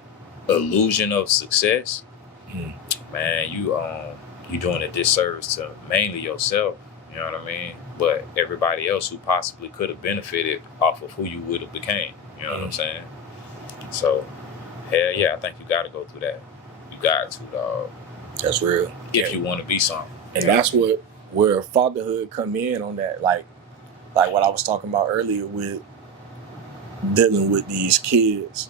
illusion of success, man, you doing a disservice to mainly yourself, you know what I mean? But everybody else who possibly could have benefited off of who you would have became. You know what I'm saying? So, hell yeah, I think you got to go through that. You got to, dog. That's real. If you want to be something. And that's where fatherhood come in on that. Like what I was talking about earlier with dealing with these kids.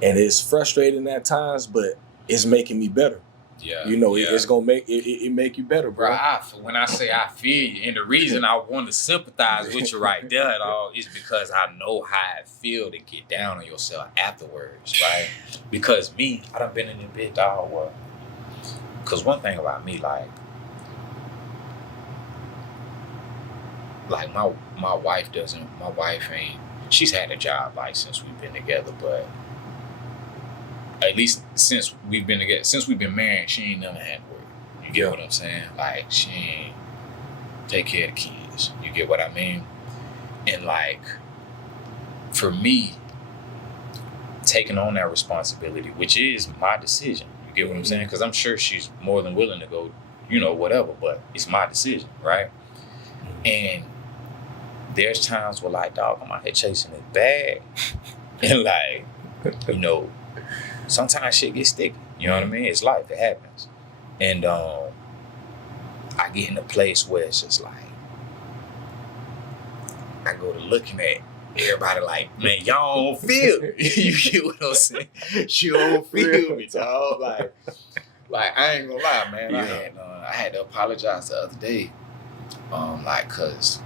And it's frustrating at times, but it's making me better. Yeah. It's gonna make it make you better, bro. When I say I feel you, and the reason I want to sympathize with you right there, dog, is because I know how it feel to get down on yourself afterwards, right? Because me, I done been in the big dog world. Because one thing about me, like my wife ain't. She's had a job like since we've been together, but at least since we've been married, she ain't never had work. You get what I'm saying? Like, she ain't take care of the kids. You get what I mean? And like, for me, taking on that responsibility, which is my decision. You get what I'm saying? Because I'm sure she's more than willing to go, whatever, but it's my decision, right? And there's times where, like, dog, I'm out here chasing this bag. And like, sometimes shit gets sticky. You know what I mean? It's life. It happens. And I get in a place where it's just like, I go to looking at everybody like, man, y'all don't feel me. You get what I'm saying? You don't feel me, dog. Like I ain't gonna lie, man. I had to apologize the other day. Cause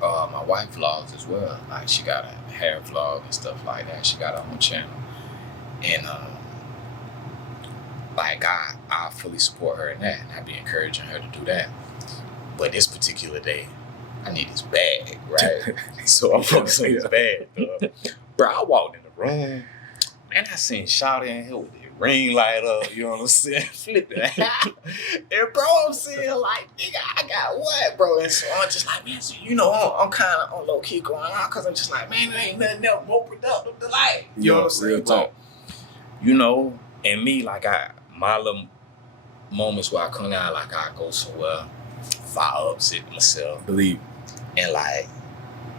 my wife vlogs as well. Like, she got a hair vlog and stuff like that. She got her own channel. And I fully support her in that, and I be encouraging her to do that. But this particular day, I need this bag, right? So I'm focusing on this bag, bro. I walked in the room, man. I seen Shawty in here with the ring light up, you know what I'm saying? Flipping. And bro, I'm saying, like, nigga, I got what, bro? And so I'm just like, man, so, I'm kind of on low key going on, because I'm just like, man, there ain't nothing else more productive than life. You know what I'm saying? Real talk. And me, like, my little moments where I come out, like, I go somewhere, fire upset myself. Believe. And like,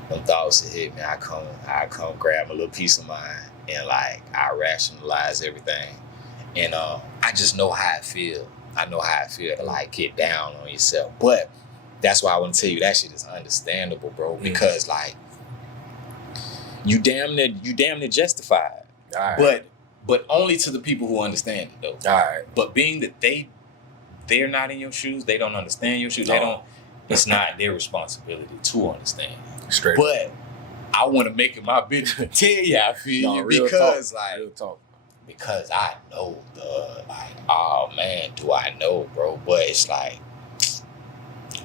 them thoughts that hit me, I come grab a little piece of mind, and like, I rationalize everything. And I just know how I feel. I know how it feel to like get down on yourself. But that's why I want to tell you that shit is understandable, bro. Because like you damn near justified. All right. But only to the people who understand it though. All right. But being that they're not in your shoes, they don't understand your shoes. They don't. It's not their responsibility to understand. Straight. But I want to make it my business to tell you I feel you because real talk. Because I know like, oh man, do I know, bro? But it's like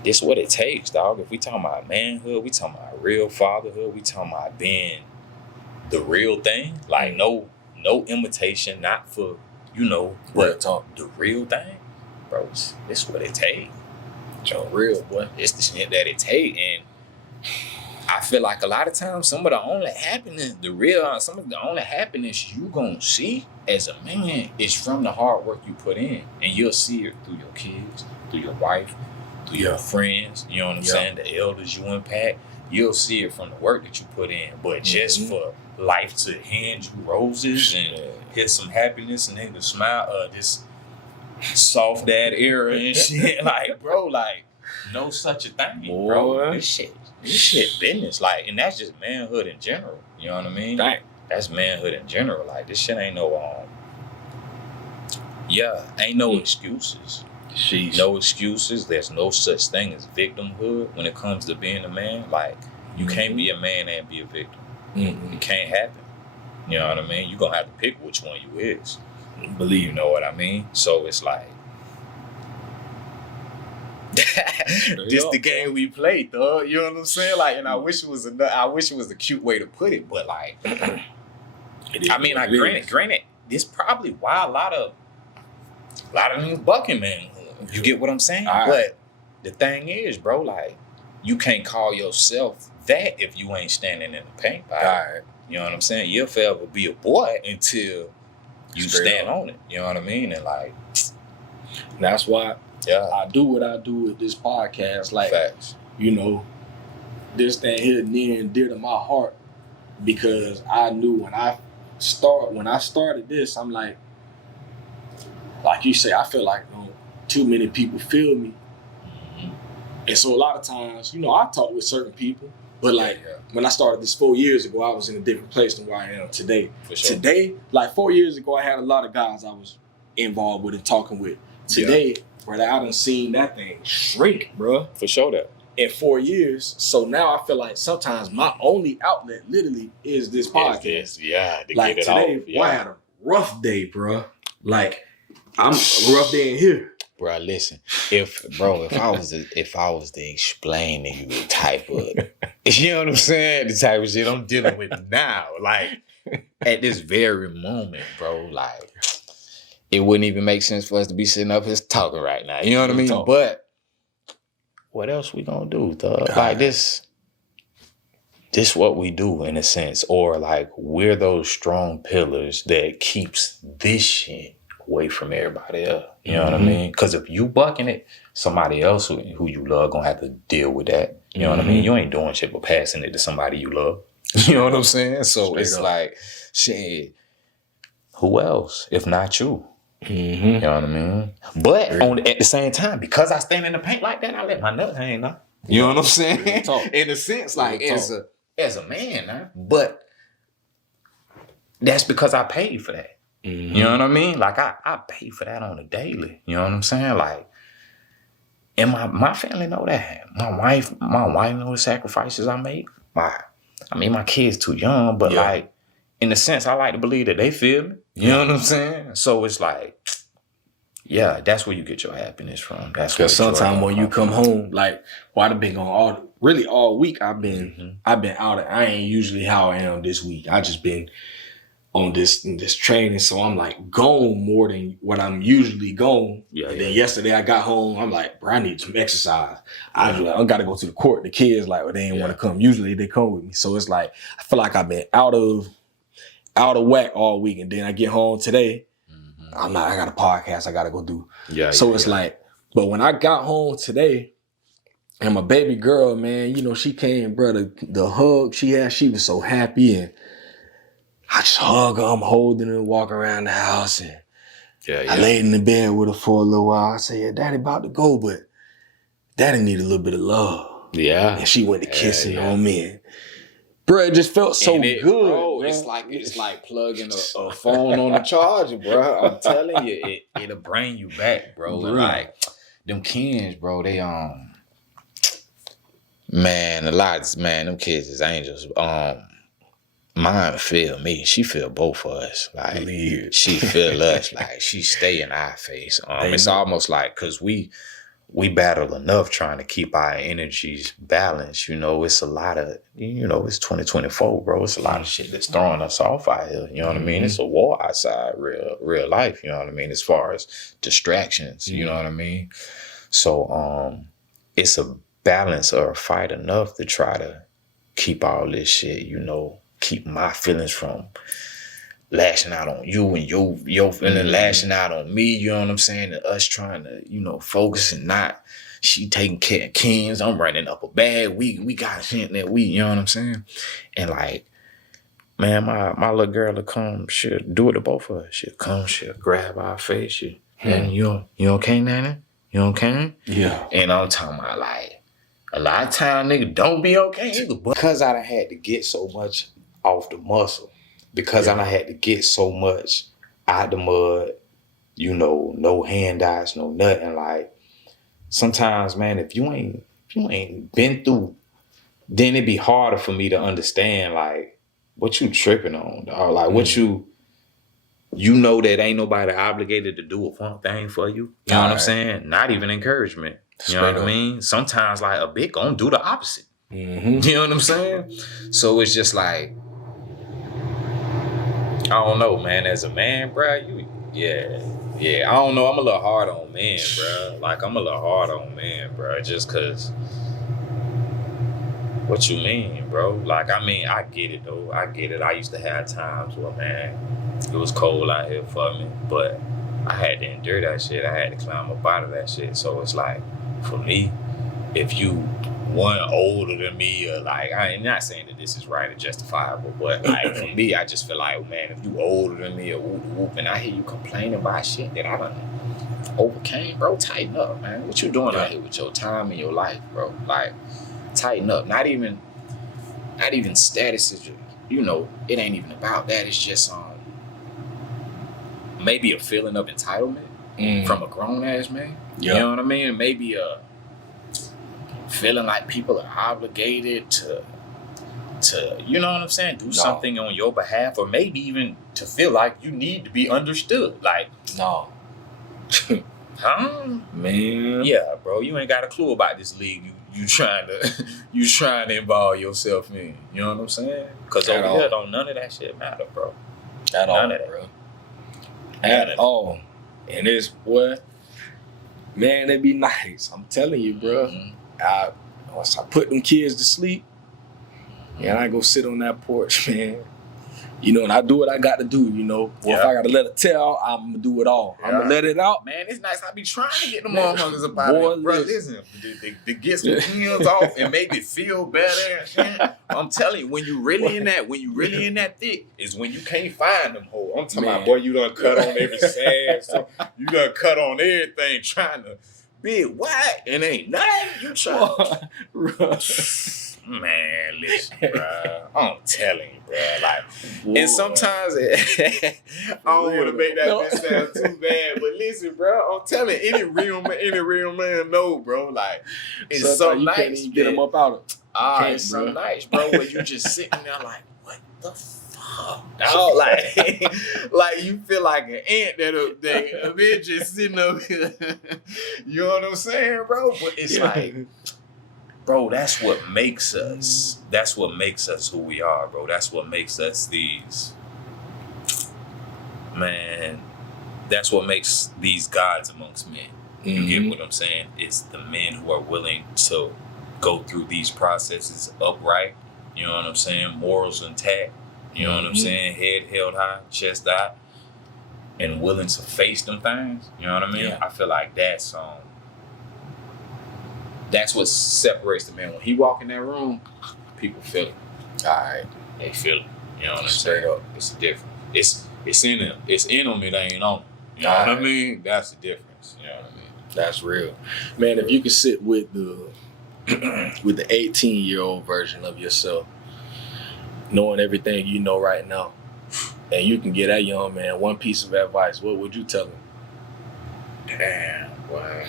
this is what it takes, dog. If we talking about manhood, we talking about real fatherhood, we talking about being the real thing. Like no imitation, not for but the real thing, bro. This is what it takes. Real boy. It's the shit that it take, and I feel like a lot of times some of the only happiness you gonna see as a man is from the hard work you put in. And you'll see it through your kids, through your wife, through your friends, you know what I'm saying? The elders you impact. You'll see it from the work that you put in. But just for life to hand you roses and hit some happiness and then to smile, this soft dad era and shit, like bro, like no such a thing, bro. This shit business, like, and that's just manhood in general. You know what I mean? Dang. That's manhood in general. Like this shit ain't no ain't no excuses. Sheesh. No excuses. There's no such thing as victimhood when it comes to being a man. Like you can't be a man and be a victim. It can't happen. You know what I mean? You're gonna have to pick which one you is. Believe, you know what I mean? So it's like this the game we play, dog. You know what I'm saying? Like, and I wish it was a cute way to put it, but like, I mean, like, granted, this probably why a lot of niggas bucking, man. You get what I'm saying? Right. But the thing is, bro, like, you can't call yourself that if you ain't standing in the paint. Right? You know what I'm saying? You'll forever be a boy until you stand on it. You know what I mean? And like, that's why I do what I do with this podcast. Like, facts. You know, this thing here near and dear to my heart because I knew when I started this, I'm like you say, I feel like too many people feel me. And so a lot of times, you know, I talk with certain people, but like when I started this 4 years ago, I was in a different place than where I am today. For sure. Today, like 4 years ago, I had a lot of guys I was involved with and talking with. Today, brother, I done seen that thing shrink, bro. For sure that. In 4 years. So now I feel like sometimes my only outlet literally is this podcast. To like get it today, off. Boy, I had a rough day, bro. Like, I'm a rough day in here. Bro, listen. If I was to explain to you the type of, you know what I'm saying, the type of shit I'm dealing with now, like at this very moment, bro, like it wouldn't even make sense for us to be sitting up here talking right now. You know what I mean? But what else we gonna do, dog? Like this what we do in a sense, or like we're those strong pillars that keeps this shit away from everybody else. You know what I mean? Because if you bucking it, somebody else who you love gonna have to deal with that. You know what I mean? You ain't doing shit but passing it to somebody you love. You know what I'm saying? So it's like, shit, who else if not you? You know what I mean? But at the same time, because I stand in the paint like that, I let my nut hang now. You know what I'm saying? In a sense, like as a man, now. But that's because I paid for that. You know what I mean? Like I pay for that on a daily. You know what I'm saying? Like, and my family know that. My wife know the sacrifices I make. My kids too young, but like in a sense, I like to believe that they feel me. You know what I'm saying? So it's like, that's where you get your happiness from. That's because sometimes when you come home, like, I've been going all week. I've been out. I ain't usually how I am this week. I just been on this training, so I'm like gone more than what I'm usually gone. Then yesterday I got home, I'm like, bro, I need some exercise. I gotta go to the court. The kids like, well, they ain't want to come. Usually they come with me, so it's like I feel like I've been out of whack all week, and then I get home today. I got a podcast I gotta go do. So it's like, but when I got home today, and my baby girl, man, you know, she came, bro, the hug she had, she was so happy, and I just hug her, I'm holding her, walking around the house, and Yeah, I laid in the bed with her for a little while. I said, yeah, Daddy about to go, but Daddy need a little bit of love. Yeah. And she went to kissing yeah. on me. And, bro, it just felt so good. good. Bro, it's like plugging a phone on the charger, bro. I'm telling you, it'll bring you back, bro. And like them kids, bro, they man, them kids is angels. Mine feel me. She feel both of us. Like she feel us. Like she stay in our face. It's almost like because we battle enough trying to keep our energies balanced. You know, it's a lot of, it's 2024, bro. It's a lot of shit that's throwing us off out here. You know what I mean? It's a war outside real life. You know what I mean? As far as distractions, you know what I mean? So it's a balance or a fight enough to try to keep all this shit, keep my feelings from lashing out on you and your feeling lashing out on me, you know what I'm saying? And us trying to, focus and not she taking care of Kens, I'm running up a bag. We got shit that you know what I'm saying? And like, man, my little girl will come, she'll do it to both of us. She'll come, she'll grab our face, and you okay, Nana? You okay? Yeah. And I'm talking about like, a lot of time nigga don't be okay either. Because I done had to get so much off the muscle. Because I done had to get so much out the mud, no handouts, no nothing. Like sometimes, man, if you ain't been through, then it'd be harder for me to understand like what you tripping on, dog. Like what you that ain't nobody obligated to do a fun thing for you. You know what I'm saying? Not even encouragement. You know what I mean? Sometimes like a bitch gonna do the opposite. You know what I'm saying? So it's just like, I don't know, man. As a man, bro, I don't know. I'm a little hard on men, bro. Like, I'm a little hard on men, bro. Just because, what you mean, bro? Like, I mean, I get it, though. I get it. I used to have times where, man, it was cold out here for me. But I had to endure that shit. I had to climb up out of that shit. So it's like, for me, if you one older than me, or like, I'm not saying that this is right or justifiable, but like for me, I just feel like, man, if you older than me or whoop, and I hear you complaining about shit that I done overcame, bro, tighten up, man. What you doing out here with your time and your life, bro? Like, tighten up. Not even status is, it ain't even about that. It's just maybe a feeling of entitlement from a grown ass man. You know what I mean? Maybe feeling like people are obligated to you know what I'm saying, do something on your behalf, or maybe even to feel like you need to be understood. Like, no. Huh? Man. Yeah, bro, you ain't got a clue about this league you trying to involve yourself in. You know what I'm saying? Because over here, none of that shit matter, bro. None of that, bro. At all. And it's, boy, man, they be nice. I'm telling you, bro. Once I put them kids to sleep, and I go sit on that porch, man. And I do what I got to do, Or if I got to let it tell, I'm going to do it all. I'm going to let it out. Man, it's nice. I be trying to get the motherfuckers up out of here. Bro, listen, to get some hands off and make it feel better. I'm telling you, when you really in that thick, is when you can't find them hoes. I'm talking about, boy, you done cut on every sand. So you done cut on everything trying to be what? And ain't nothing. You trying. Man, listen, bro. I'm telling you, bro. Like, and sometimes I don't want to make that bitch sound too bad, but listen, bro. I'm telling you, any real man know, bro. Like, it's so nice. Can't even get them up out of it's so nice, bro. Where you just sitting there like, what the fuck, dog? Like you feel like an ant that a bitch just sitting up here. You know what I'm saying, bro? But it's like, bro, that's what makes us. That's what makes us who we are, bro. That's what makes us these. Man, that's what makes these gods amongst men. You get what I'm saying? It's the men who are willing to go through these processes upright. You know what I'm saying? Morals intact. You know what I'm saying? Head held high, chest out, and willing to face them things. You know what I mean? Yeah. I feel like that's what separates the man. When he walk in that room, people feel it. All right, they feel it. You know what I'm saying? Up, it's different. It's in him. It's in him. It ain't on him. You know what I mean? That's the difference. You know what I mean? That's real. Man, if you could sit with the 18-year-old version of yourself, knowing everything you know right now, and you can get that young man one piece of advice, what would you tell him? Damn, boy.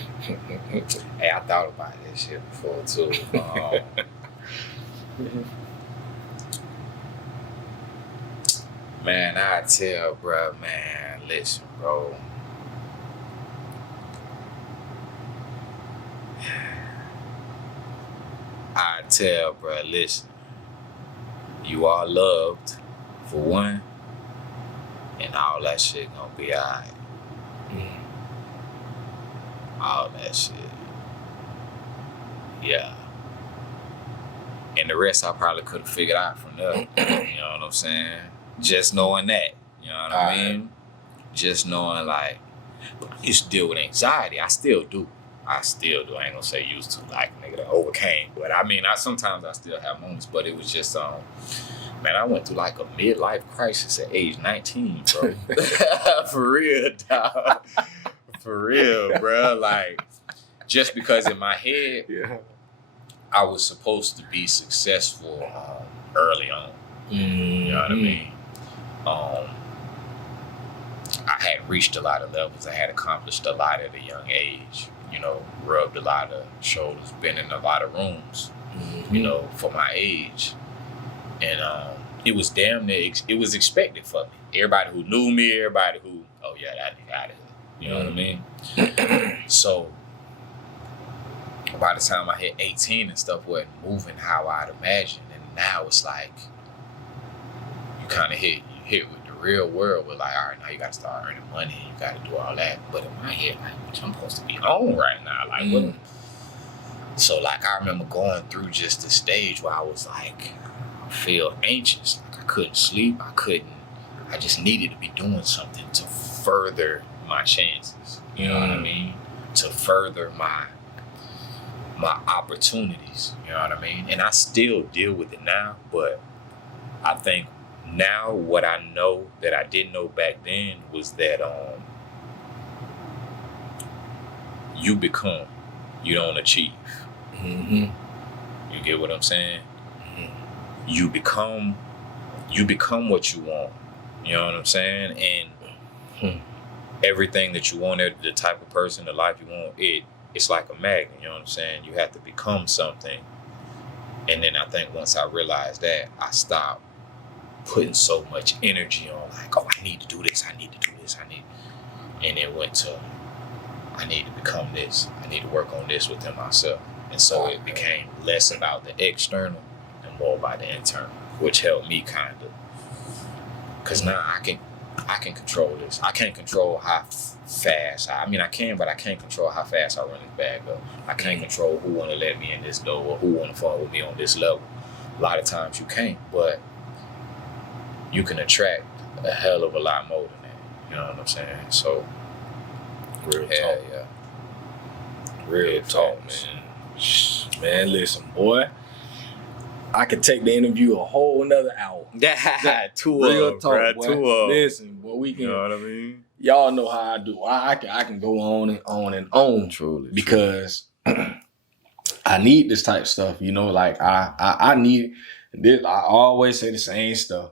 Hey, I thought about this shit before too. Man, I tell bro, man, listen, bro. I tell bro, listen. You are loved, for one, and all that shit gonna be alright. All that shit. Yeah. And the rest I probably could have figured out from there. You know what I'm saying? Just knowing that. You know what I mean? Just knowing, like, I used to deal with anxiety. I still do. I ain't gonna say used to, like, nigga that overcame. But I mean, sometimes I still have moments, but it was just, man, I went through like a midlife crisis at age 19, bro. For real, dog. For real, bro. Like, just because in my head, I was supposed to be successful early on. You know what I mean? I had reached a lot of levels. I had accomplished a lot at a young age. You know, rubbed a lot of shoulders, been in a lot of rooms, you know, for my age. And it was damn near, it was expected for me. Everybody who knew me, everybody who, oh yeah, that nigga out of here. You know what I mean? So, by the time I hit 18 and stuff wasn't moving how I'd imagined. And now it's like, you kind of hit with the real world. We're like, all right, now you got to start earning money. You got to do all that. But in my head, like, I'm supposed to be on right now. Like, what? So, like, I remember going through just the stage where I was like, I feel anxious. Like, I couldn't sleep. I just needed to be doing something to further my chances. You know what I mean? To further my opportunities. You know what I mean? And I still deal with it now, but I think now what I know that I didn't know back then was that you become, you don't achieve. You get what I'm saying? You become what you want. You know what I'm saying? And everything that you want, the type of person, the life you want, it's like a magnet. You know what I'm saying? You have to become something. And then I think once I realized that, I stopped putting so much energy on, like, oh, I need to do this, and it went to, I need to become this. I need to work on this within myself. And so it became less about the external and more about the internal, which helped me kind of, because now I can control this. I can't control how fast, I can, but I can't control how fast I run this bag up. I can't control who want to let me in this door or who want to fall with me on this level. A lot of times you can't, but you can attract a hell of a lot more than that. You know what I'm saying? So, Real talk. Yeah. Real talk, man. Man, listen, boy. I could take the interview a whole another hour. Yeah, Real talk, boy. Tour. Listen, boy, we can. You know what I mean? Y'all know how I do. I can go on and on and on. Truly. Because I need this type of stuff. You know, like I need this. I always say the same stuff.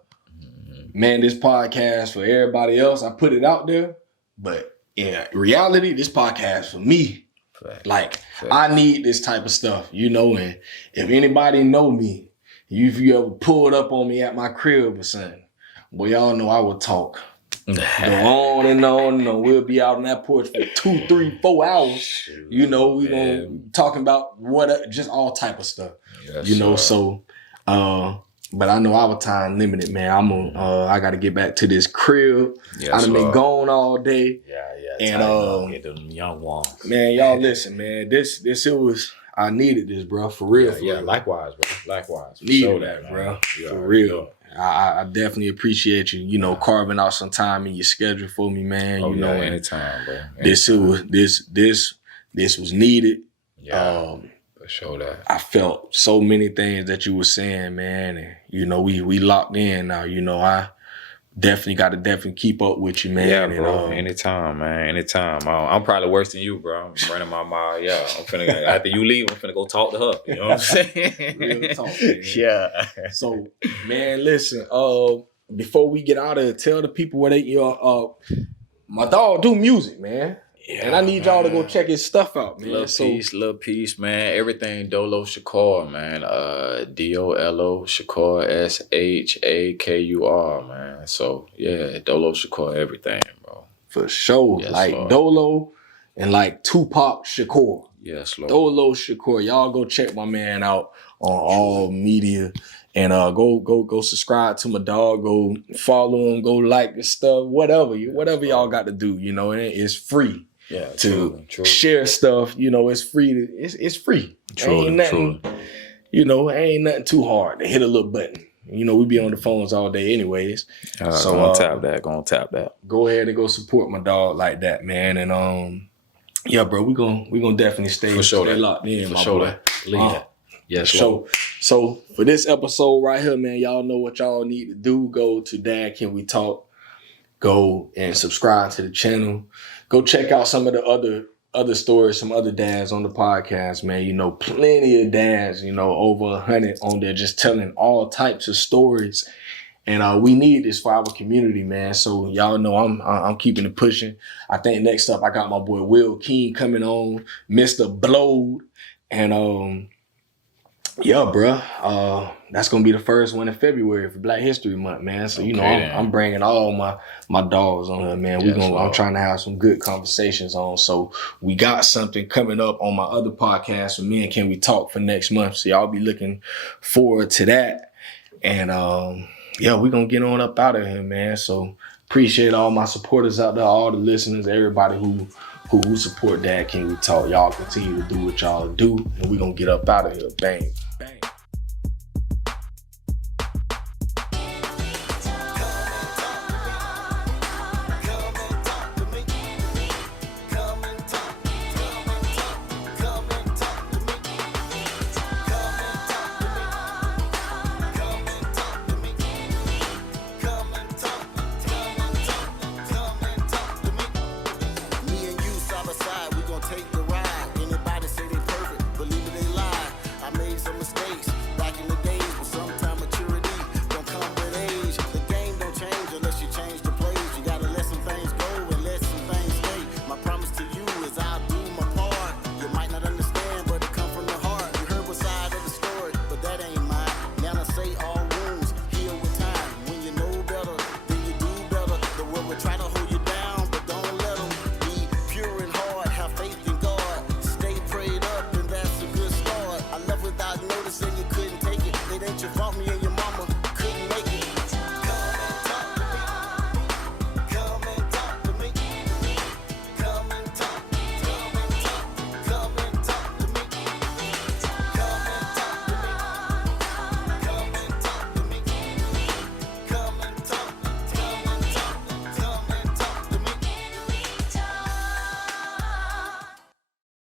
Man, this podcast for everybody else, I put it out there. But in reality, this podcast for me. Fact. Like, I need this type of stuff, you know, and if anybody know me, if you ever pulled up on me at my crib or something, boy, y'all know I will talk. Go on and on and on. We'll be out on that porch for 2, 3, 4 hours. You know, we gonna talking about what, just all type of stuff. Yeah, you know, so but I know our time limited, man. I gotta get back to this crib. Yeah, I done been gone all day. Yeah. And get them young ones. Man, y'all listen, man. This it was. I needed this, bro. For real. Yeah. Likewise, bro. Likewise. Needed that, bro. Yeah, for real. I definitely appreciate you. You know, carving out some time in your schedule for me, man. Oh, you know, anytime, bro. This was needed. Yeah. For sure that. I felt so many things that you were saying, man, and you know, we locked in now. You know, definitely keep up with you, man. Yeah, And, bro. Anytime, man. Anytime. I'm probably worse than you, bro. I'm running my mouth. Yeah, I'm finna. After you leave, I'm finna go talk to her. You know what I'm saying? Real talk, man. Yeah. So, man, listen. Before we get out of here, tell the people where they my dog do music, man. Yeah, and I need y'all to go check his stuff out, man. Little piece, man. Everything Dolo Shakur, man. Dolo Shakur, Shakur, man. So yeah, Dolo Shakur, everything, bro. For sure. Yes, like Lord. Dolo and like Tupac Shakur. Yes, Lord. Dolo Shakur. Y'all go check my man out on all media. And go subscribe to my dog. Go follow him. Go like his stuff. Whatever y'all got to do. You know, it's free. Yeah, to truly. share stuff, you know, it's free. It's free. Ain't nothing, you know, ain't nothing too hard to hit a little button. You know, we be on the phones all day anyways. So gonna tap that. Go ahead and go support my dog like that, man. And yeah, bro, we gonna definitely stay locked in, my boy. Yes, sure. So for this episode right here, man, y'all know what y'all need to do. Go to Dad Can We Talk. Go and subscribe to the channel. Go check out some of the other stories, some other dads on the podcast, man. You know, plenty of dads, you know, over 100 on there just telling all types of stories. And we need this for our community, man. So y'all know I'm keeping it pushing. I think next up I got my boy Will King coming on, Mr. Blowed. And yeah, bruh. That's gonna be the first one in February for Black History Month, man. So you know, I'm bringing all my dogs on here, man. I'm trying to have some good conversations on. So we got something coming up on my other podcast with me and Can We Talk for next month. So y'all be looking forward to that. And yeah, we're gonna get on up out of here, man. So appreciate all my supporters out there, all the listeners, everybody who support Dad Can We Talk. Y'all continue to do what y'all do, and we're gonna get up out of here. Bang, bang.